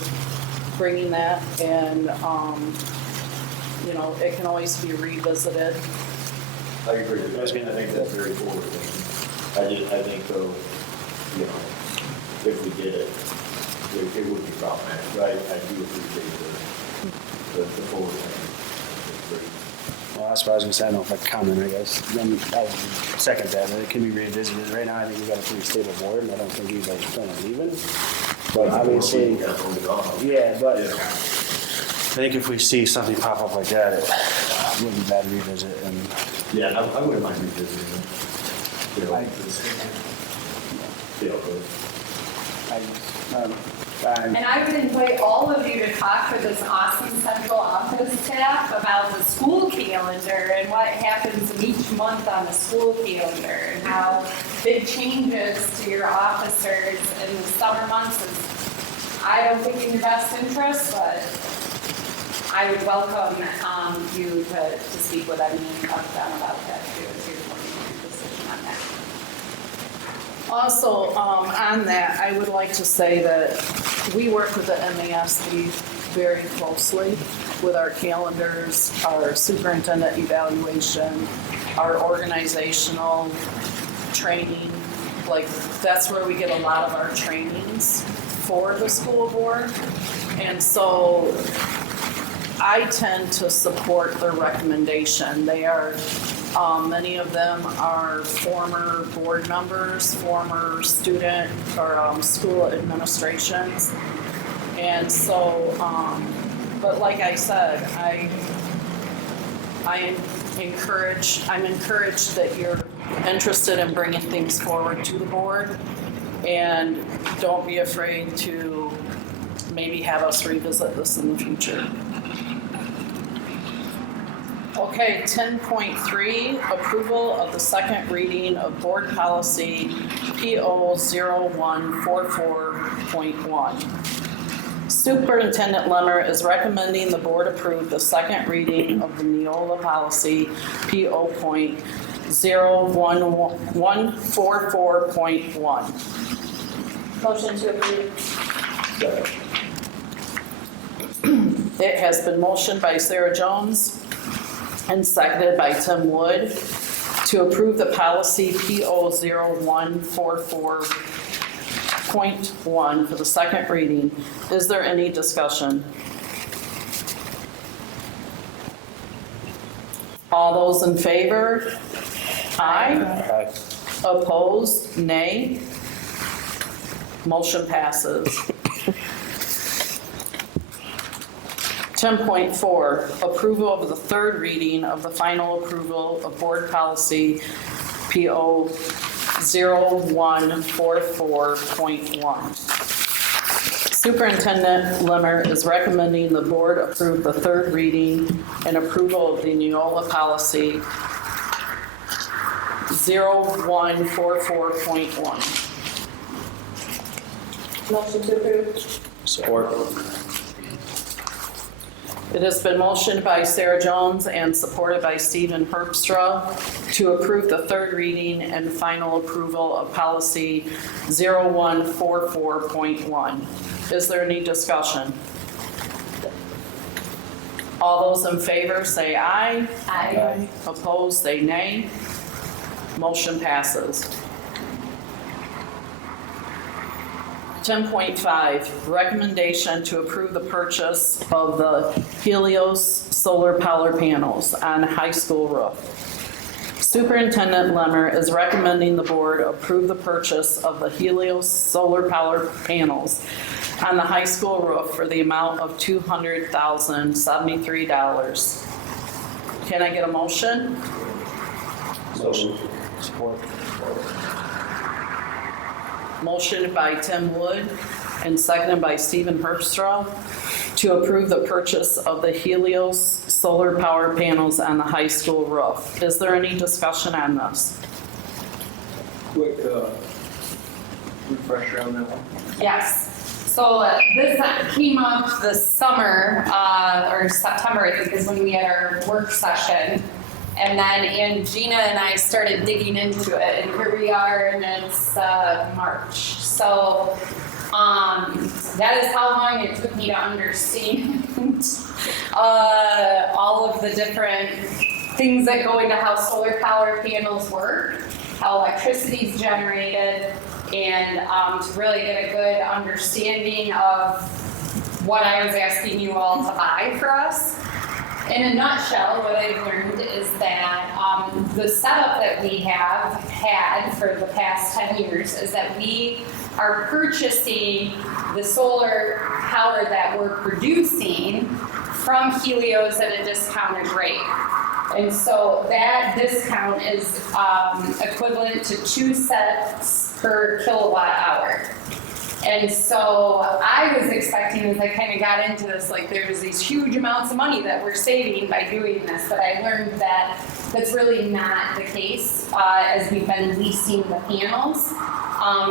bringing that, and, you know, it can always be revisited. I agree with that. I think that's very forward thinking. I think though, you know, if we did it, it would be problematic. But I do appreciate the forward thinking. Well, that's what I was gonna say. I don't know if I can comment, I guess. Then I'll second that, but it can be revisited. Right now, I think we got a pretty stable board, and I don't think anybody's planning on leaving. But obviously, yeah, but I think if we see something pop up like that, it wouldn't be bad to revisit. And yeah, I wouldn't mind revisiting it. You know, And I would invite all of you to talk to this awesome central office staff about the school calendar and what happens in each month on the school calendar and how big changes to your officers in the summer months is, I don't think in your best interest, but I would welcome you to speak with them and talk to them about that too, as you're making your decision on that. Also, on that, I would like to say that we work with the MASD very closely with our calendars, our superintendent evaluation, our organizational training. Like, that's where we get a lot of our trainings for the school board. And so I tend to support their recommendation. They are, many of them are former board members, former student or school administrations. And so, but like I said, I'm encouraged that you're interested in bringing things forward to the board, and don't be afraid to maybe have us revisit this in the future. Okay, 10.3, approval of the second reading of board policy PO 0144.1. Superintendent Lemmer is recommending the board approve the second reading of the Neola policy PO .01144.1. Motion to approve. It has been motioned by Sarah Jones and seconded by Tim Wood to approve the policy PO 0144.1 for the second reading. Is there any discussion? All those in favor? Aye. Aye. Opposed? Nay. Motion passes. 10.4, approval of the third reading of the final approval of board policy PO 0144.1. Superintendent Lemmer is recommending the board approve the third reading and approval of the Neola policy 0144.1. Motion to approve. Support. It has been motioned by Sarah Jones and supported by Stephen Herbstra to approve the third reading and final approval of policy 0144.1. Is there any discussion? All those in favor say aye. Aye. Opposed, say nay. Motion passes. 10.5, recommendation to approve the purchase of the Helios solar power panels on high school roof. Superintendent Lemmer is recommending the board approve the purchase of the Helios solar power panels on the high school roof for the amount of $200,073. Can I get a motion? Motion. Support. Motion by Tim Wood and seconded by Stephen Herbstra to approve the purchase of the Helios solar power panels on the high school roof. Is there any discussion on this? Quick, refresher on that one. Yes. So this came up this summer, or September, I think, is when we had our work session. And then Gina and I started digging into it, and here we are, and it's March. So that is how long it took me to understand all of the different things that go into how solar power panels work, how electricity is generated, and to really get a good understanding of what I was asking you all to buy for us. In a nutshell, what I've learned is that the setup that we have had for the past 10 years is that we are purchasing the solar power that we're producing from Helios at a discounted rate. And so that discount is equivalent to 2 cents per kilowatt hour. And so I was expecting, as I kind of got into this, like there's these huge amounts of money that we're saving by doing this, but I learned that that's really not the case as we've been leasing the panels.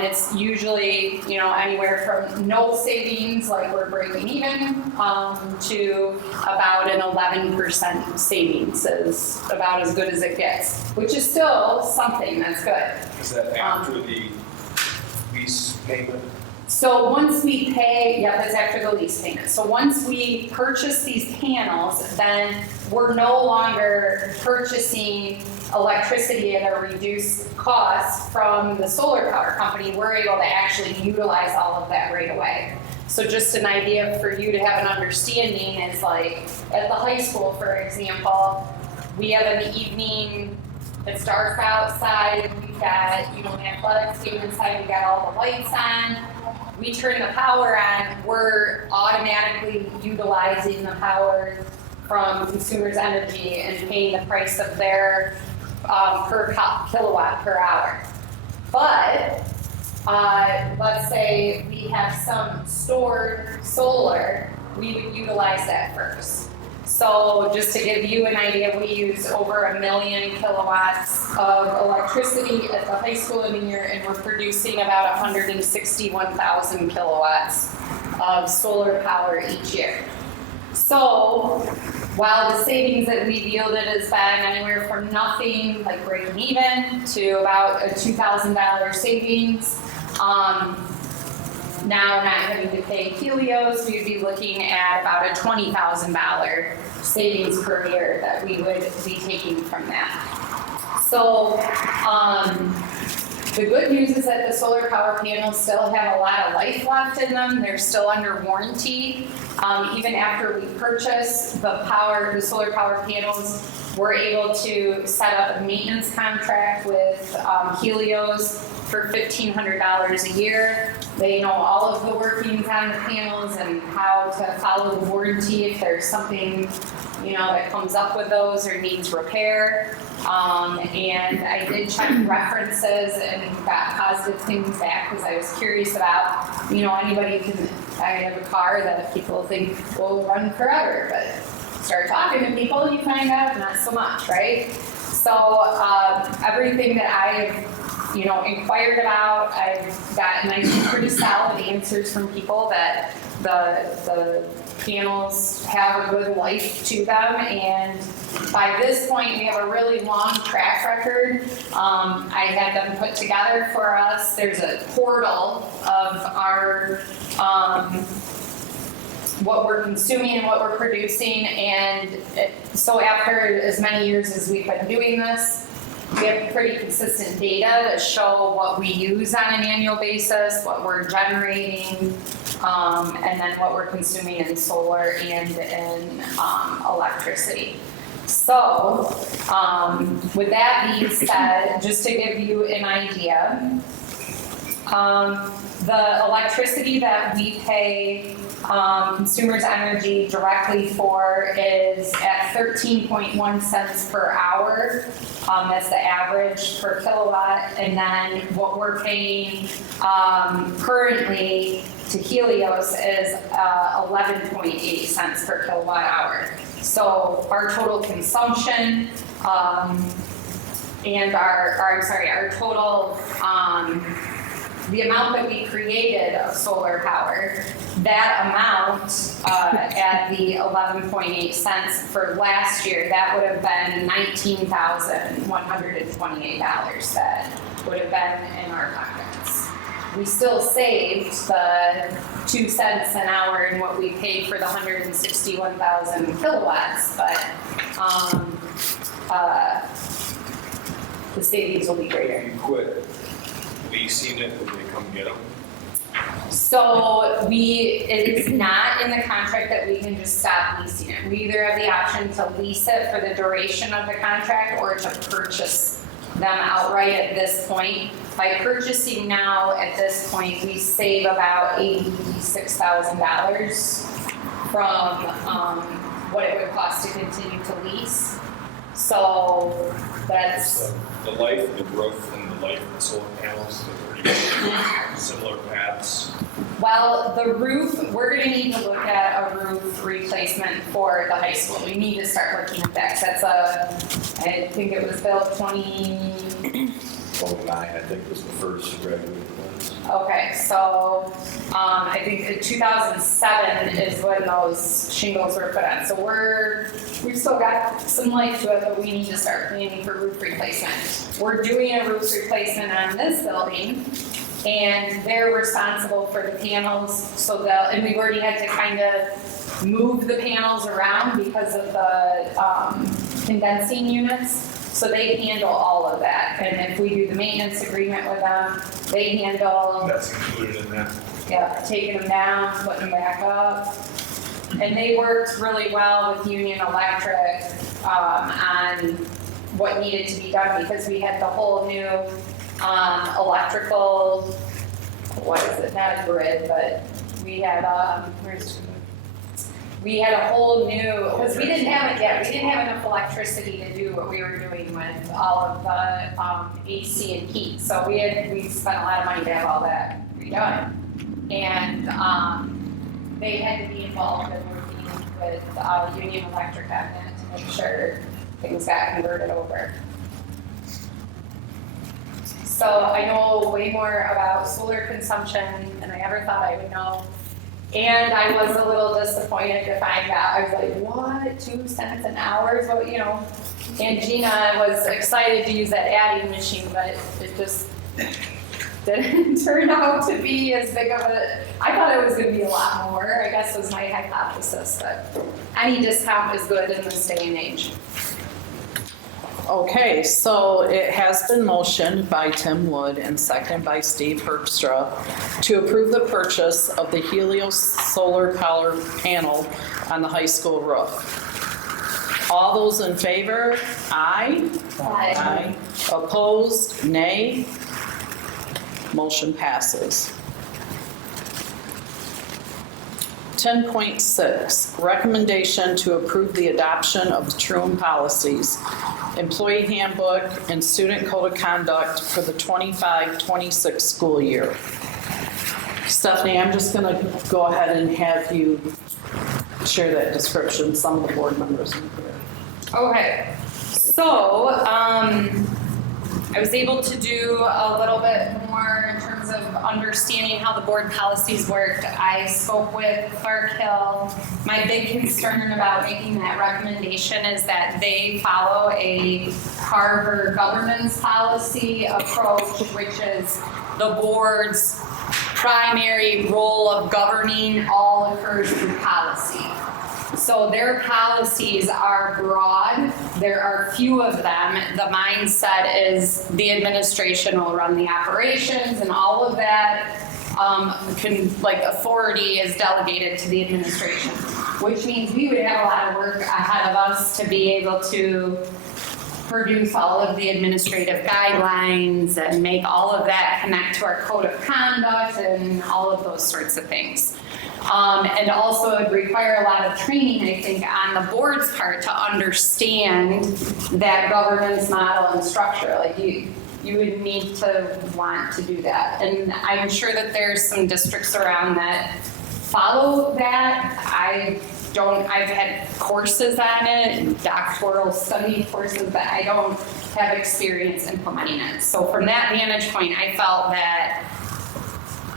It's usually, anywhere from no savings, like we're breaking even, to about an 11% savings is about as good as it gets, which is still something that's good. Is that after the lease payment? So once we pay, that's after the lease payment. So once we purchase these panels, then we're no longer purchasing electricity at a reduced cost from the solar power company. We're able to actually utilize all of that right away. So just an idea for you to have an understanding is like at the high school, for example, we have an evening, it's dark outside, we've got, an athletics game inside, we got all the lights on. We turn the power on, we're automatically utilizing the power from Consumers Energy and paying the price of their per kilowatt per hour. But let's say we have some stored solar, we would utilize that first. So just to give you an idea, we use over 1 million kilowatts of electricity at the high school in a year, and we're producing about 161,000 kilowatts of solar power each year. So while the savings that we've yielded has been anywhere from nothing, like breaking even, to about a $2,000 savings, now not having to pay Helios, we'd be looking at about a $20,000 savings per year that we would be taking from that. So the good news is that the solar power panels still have a lot of life left in them. They're still under warranty. Even after we purchase the solar power panels, we're able to set up a maintenance contract with Helios for $1,500 a year. They know all of the workings on the panels and how to follow the warranty if there's something, that comes up with those or needs repair. And I did check references and got positive things back because I was curious about, I have a car that people think will run forever, but start talking to people, you find out not so much, right? So everything that I've inquired about, I've gotten pretty solid answers from people that the panels have a good life to them, and by this point we have a really long track record. I had them put together for us. There's a portal of our what we're consuming and what we're producing, and so after as many years as we've been doing this, we have pretty consistent data to show what we use on an annual basis, what we're generating, and then what we're consuming in solar and in electricity. So, with that being said, just to give you an idea, the electricity that we pay Consumers Energy directly for is at 13.1 cents per hour. That's the average per kilowatt. And then what we're paying currently to Helios is 11.8 cents per kilowatt hour. So our total consumption and our total the amount that we created of solar power, that amount at the 11.8 cents for last year, that would have been $19,128 that would have been in our pockets. We still saved the 2 cents an hour in what we paid for the 161,000 kilowatts, but the savings will be greater. You quit leasing it when they come get them? So it is not in the contract that we can just stop leasing it. We either have the option to lease it for the duration of the contract or to purchase them outright at this point. By purchasing now at this point, we save about $86,000 from what it would cost to continue to lease. So that's the life and the growth and the life of the solar panels, they're pretty much similar paths. Well, the roof, we're going to need to look at a roof replacement for the high school. We need to start looking at that. I think it was built 29, I think was the first graduated ones. Okay, so I think 2007 is when those shingles were put on. So we've still got some life to it, but we need to start planning for roof replacement. We're doing a roof replacement on this building, and they're responsible for the panels. And we've already had to kind of move the panels around because of the condensing units. So they handle all of that. And if we do the maintenance agreement with them, they handle. That's included in that. Yeah, taking them down, putting them back up. And they worked really well with Union Electric on what needed to be done because we had the whole new electrical, not a grid, but we had, we had a whole new, because we didn't have it yet, we didn't have enough electricity to do what we were doing with all of the AC and heat. So we spent a lot of money to have all that redone. And they had to be involved in working with Union Electric on that to make sure things got converted over. So I know way more about solar consumption than I ever thought I would know. And I was a little disappointed to find out. I was like, what, 2 cents an hour is what, you know? And Gina was excited to use that adding machine, but it just didn't turn out to be as big of a, I thought it was gonna be a lot more, I guess was my hypothesis, but any discount is good in this day and age. Okay, so it has been motioned by Tim Wood and seconded by Steve Herbstra to approve the purchase of the Helios solar power panel on the high school roof. All those in favor? Aye. Aye. Opposed? Nay. Motion passes. 10.6, recommendation to approve the adoption of the truant policies, employee handbook, and student code of conduct for the 25-26 school year. Stephanie, I'm just going to go ahead and have you share that description. Some of the board members are here. Okay, so I was able to do a little bit more in terms of understanding how the board policies worked. I spoke with Clark Hill. My big concern about making that recommendation is that they follow a Carver governance policy approach, which is the board's primary role of governing all occurs through policy. So their policies are broad. There are few of them. The mindset is the administration will run the operations and all of that authority is delegated to the administration, which means we would have a lot of work ahead of us to be able to produce all of the administrative guidelines and make all of that connect to our code of conduct and all of those sorts of things. And also it would require a lot of training, I think, on the board's part to understand that governance model and structure. Like you would need to want to do that. And I'm sure that there's some districts around that follow that. I've had courses on it, doctoral study courses, but I don't have experience implementing it. So from that vantage point, I felt that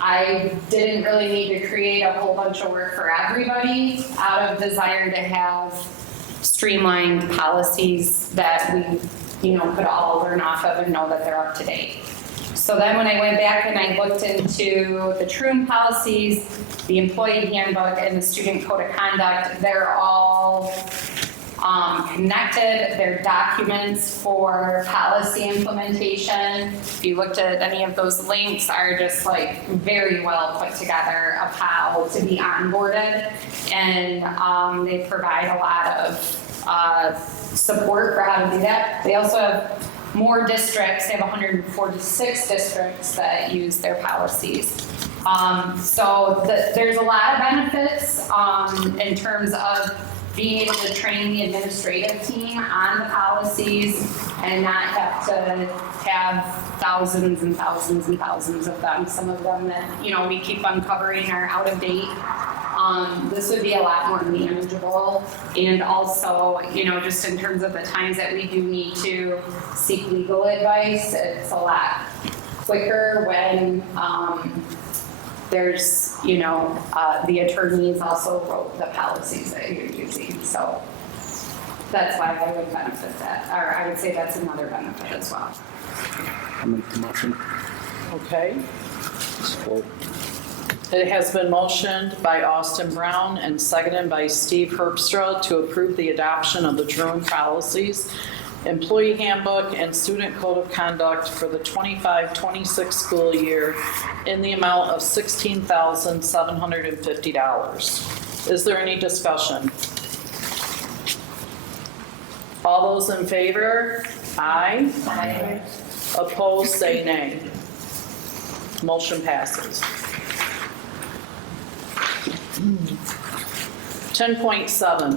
I didn't really need to create a whole bunch of work for everybody out of desire to have streamlined policies that we, could all learn off of and know that they're up to date. So then when I went back and I looked into the truant policies, the employee handbook, and the student code of conduct, they're all connected. They're documents for policy implementation. If you looked at any of those links, are just like very well put together of how to be onboarded, and they provide a lot of support for how to do that. They also have more districts. They have 146 districts that use their policies. So there's a lot of benefits in terms of being able to train the administrative team on the policies and not have to have thousands and thousands and thousands of them. Some of them that, we keep uncovering are out of date. This would be a lot more manageable, and also, just in terms of the times that we do need to seek legal advice, it's a lot quicker when there's, the attorneys also wrote the policies that you're using. So that's why I would benefit that, or I would say that's another benefit as well. I'll make the motion. Okay. Support. It has been motioned by Austin Brown and seconded by Steve Herbstra to approve the adoption of the truant policies, employee handbook, and student code of conduct for the 25-26 school year in the amount of $16,750. Is there any discussion? All those in favor? Aye. Aye. Opposed, say nay. Motion passes. 10.7,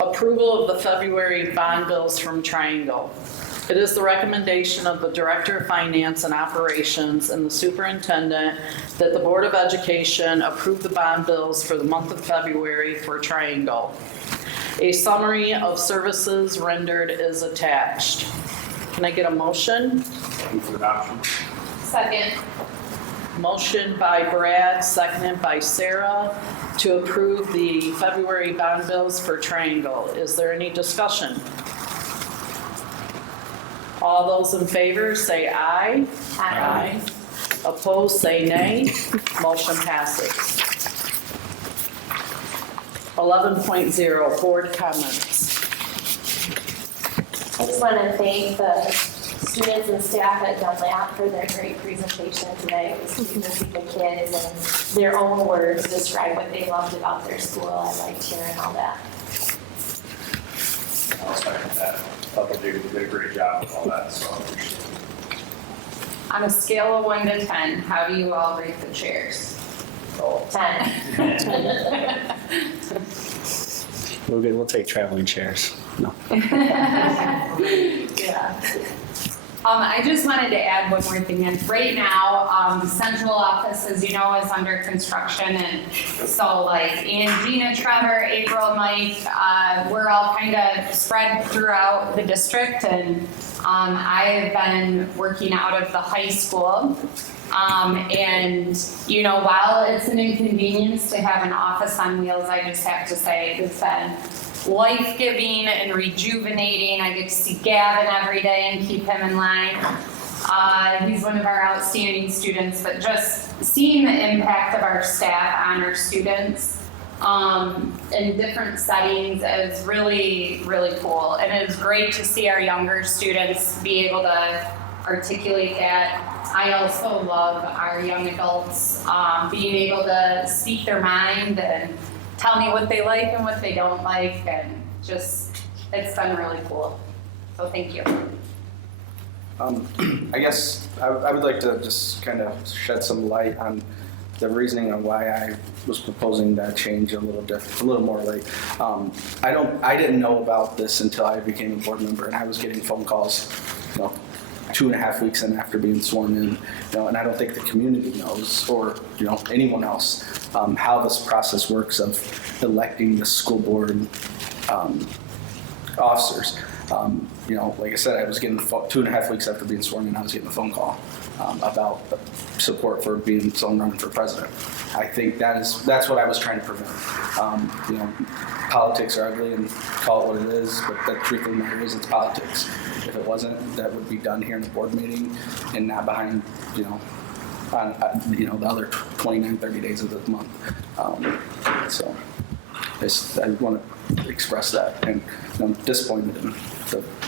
approval of the February bond bills from Triangle. It is the recommendation of the Director of Finance and Operations and the Superintendent that the Board of Education approve the bond bills for the month of February for Triangle. A summary of services rendered is attached. Can I get a motion? Move for adoption. Second. Motion by Brad, seconded by Sarah, to approve the February bond bills for Triangle. Is there any discussion? All those in favor say aye. Aye. Opposed, say nay. Motion passes. 11.0, board comments. I just want to thank the students and staff at Dunlap for their great presentation today. The students and the kids, and their own words describe what they loved about their school. I liked hearing all that. I'll second that. I thought they did a great job with all that, so I appreciate it. On a scale of 1 to 10, how do you all rate the chairs? 10. We'll take traveling chairs. No. Yeah. I just wanted to add one more thing. And right now, the central office, as you know, is under construction. And so like Gina, Trevor, April, Mike, we're all kind of spread throughout the district. And I have been working out of the high school. And, you know, while it's an inconvenience to have an office on wheels, I just have to say it's been life-giving and rejuvenating. I get to see Gavin every day and keep him in line. He's one of our outstanding students, but just seeing the impact of our staff on our students in different settings is really, really cool. And it's great to see our younger students be able to articulate that. I also love our young adults being able to speak their mind and tell me what they like and what they don't like, and just, it's been really cool. So thank you. I guess I would like to just kind of shed some light on the reasoning on why I was proposing that change a little more late. I didn't know about this until I became a board member, and I was getting phone calls, 2.5 weeks in after being sworn in, and I don't think the community knows, or anyone else, how this process works of electing the school board officers. Like I said, I was getting 2.5 weeks after being sworn in, I was getting a phone call about support for being someone running for president. I think that's what I was trying to prevent. Politics are ugly, and call it what it is, but the truth of the matter is it's politics. If it wasn't, that would be done here in the board meeting and not behind, on the other 29, 30 days of the month. So I want to express that, and I'm disappointed in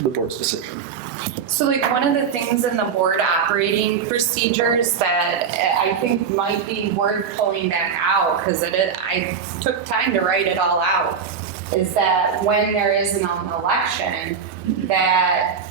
the board's decision. So like one of the things in the board operating procedures that I think might be worth pulling back out, because I took time to write it all out, is that when there is an election, that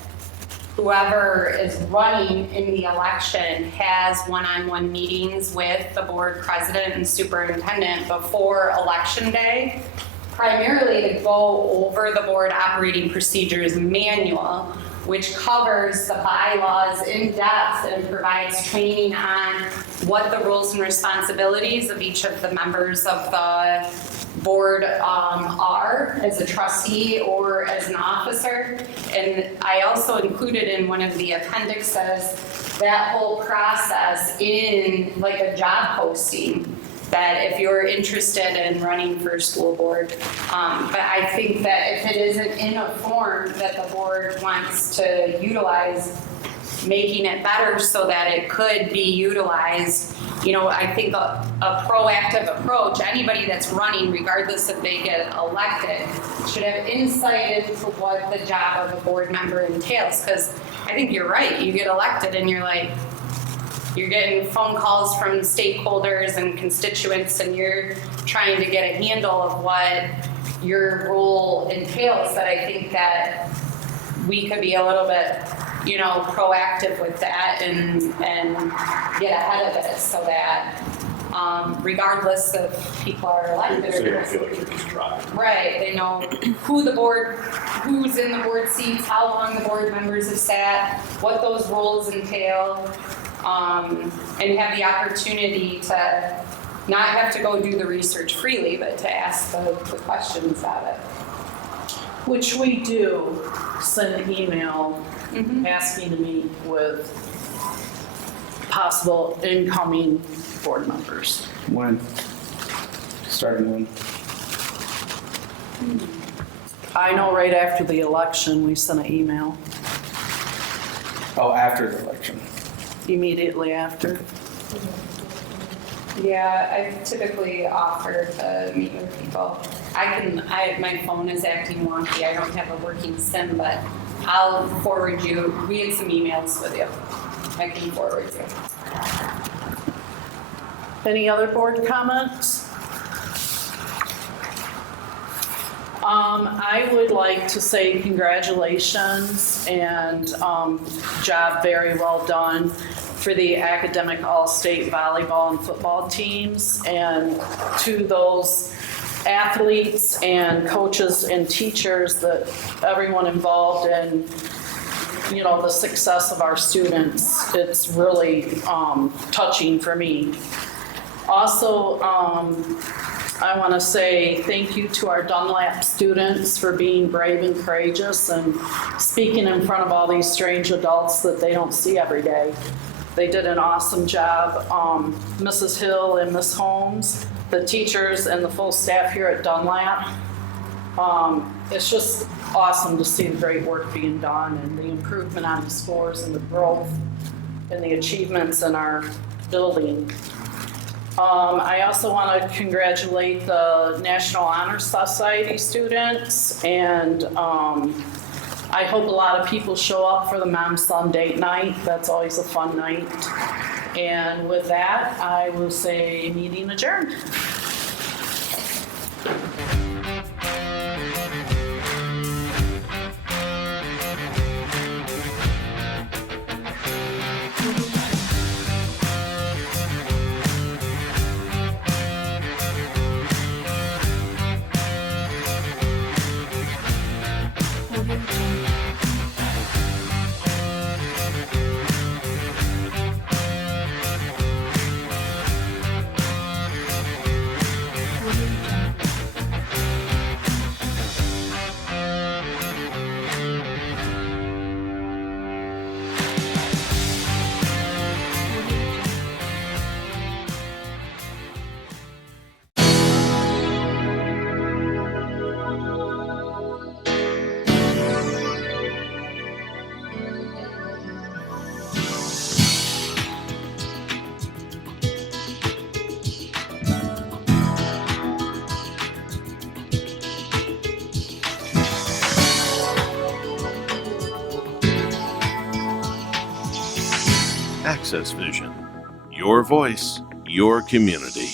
whoever is running in the election has one-on-one meetings with the board president and superintendent before election day, primarily to go over the board operating procedures manual, which covers the bylaws in depth and provides training on what the roles and responsibilities of each of the members of the board are as a trustee or as an officer. And I also included in one of the appendixes that whole process in like a job posting, that if you're interested in running for school board. But I think that if it isn't in a form that the board wants to utilize, making it better so that it could be utilized, I think a proactive approach, anybody that's running, regardless if they get elected, should have insight into what the job of a board member entails. Because I think you're right, you get elected and you're getting phone calls from stakeholders and constituents, and you're trying to get a handle of what your role entails. But I think that we could be a little bit, proactive with that and get ahead of it so that regardless if people are elected So or you don't not. feel like you're just driving. Right, they know who's in the board seats, how long the board members have sat, what those roles entail, and have the opportunity to not have to go do the research freely, but to ask the questions about it. Which we do send an email asking to meet with possible incoming board members. When? Starting when? I know right after the election, we sent an email, Oh, after the election. immediately after. Yeah, I typically offer to meet with people. My phone is acting wonky, I don't have a working SIM, but I'll forward you, we had some emails with you. I can forward you. Any other board comments? I would like to say congratulations and job very well done for the academic all-state volleyball and football teams, and to those athletes and coaches and teachers, that everyone involved in, the success of our students. It's really touching for me. Also, I want to say thank you to our Dunlap students for being brave and courageous and speaking in front of all these strange adults that they don't see every day. They did an awesome job. Mrs. Hill and Miss Holmes, the teachers and the full staff here at Dunlap. It's just awesome to see the great work being done and the improvement on the scores and the growth and the achievements in our building. I also want to congratulate the National Honor Society students, and I hope a lot of people show up for the mom-son date night. That's always a fun night. And with that, I will say meeting adjourned. Access Vision. Your voice, your community.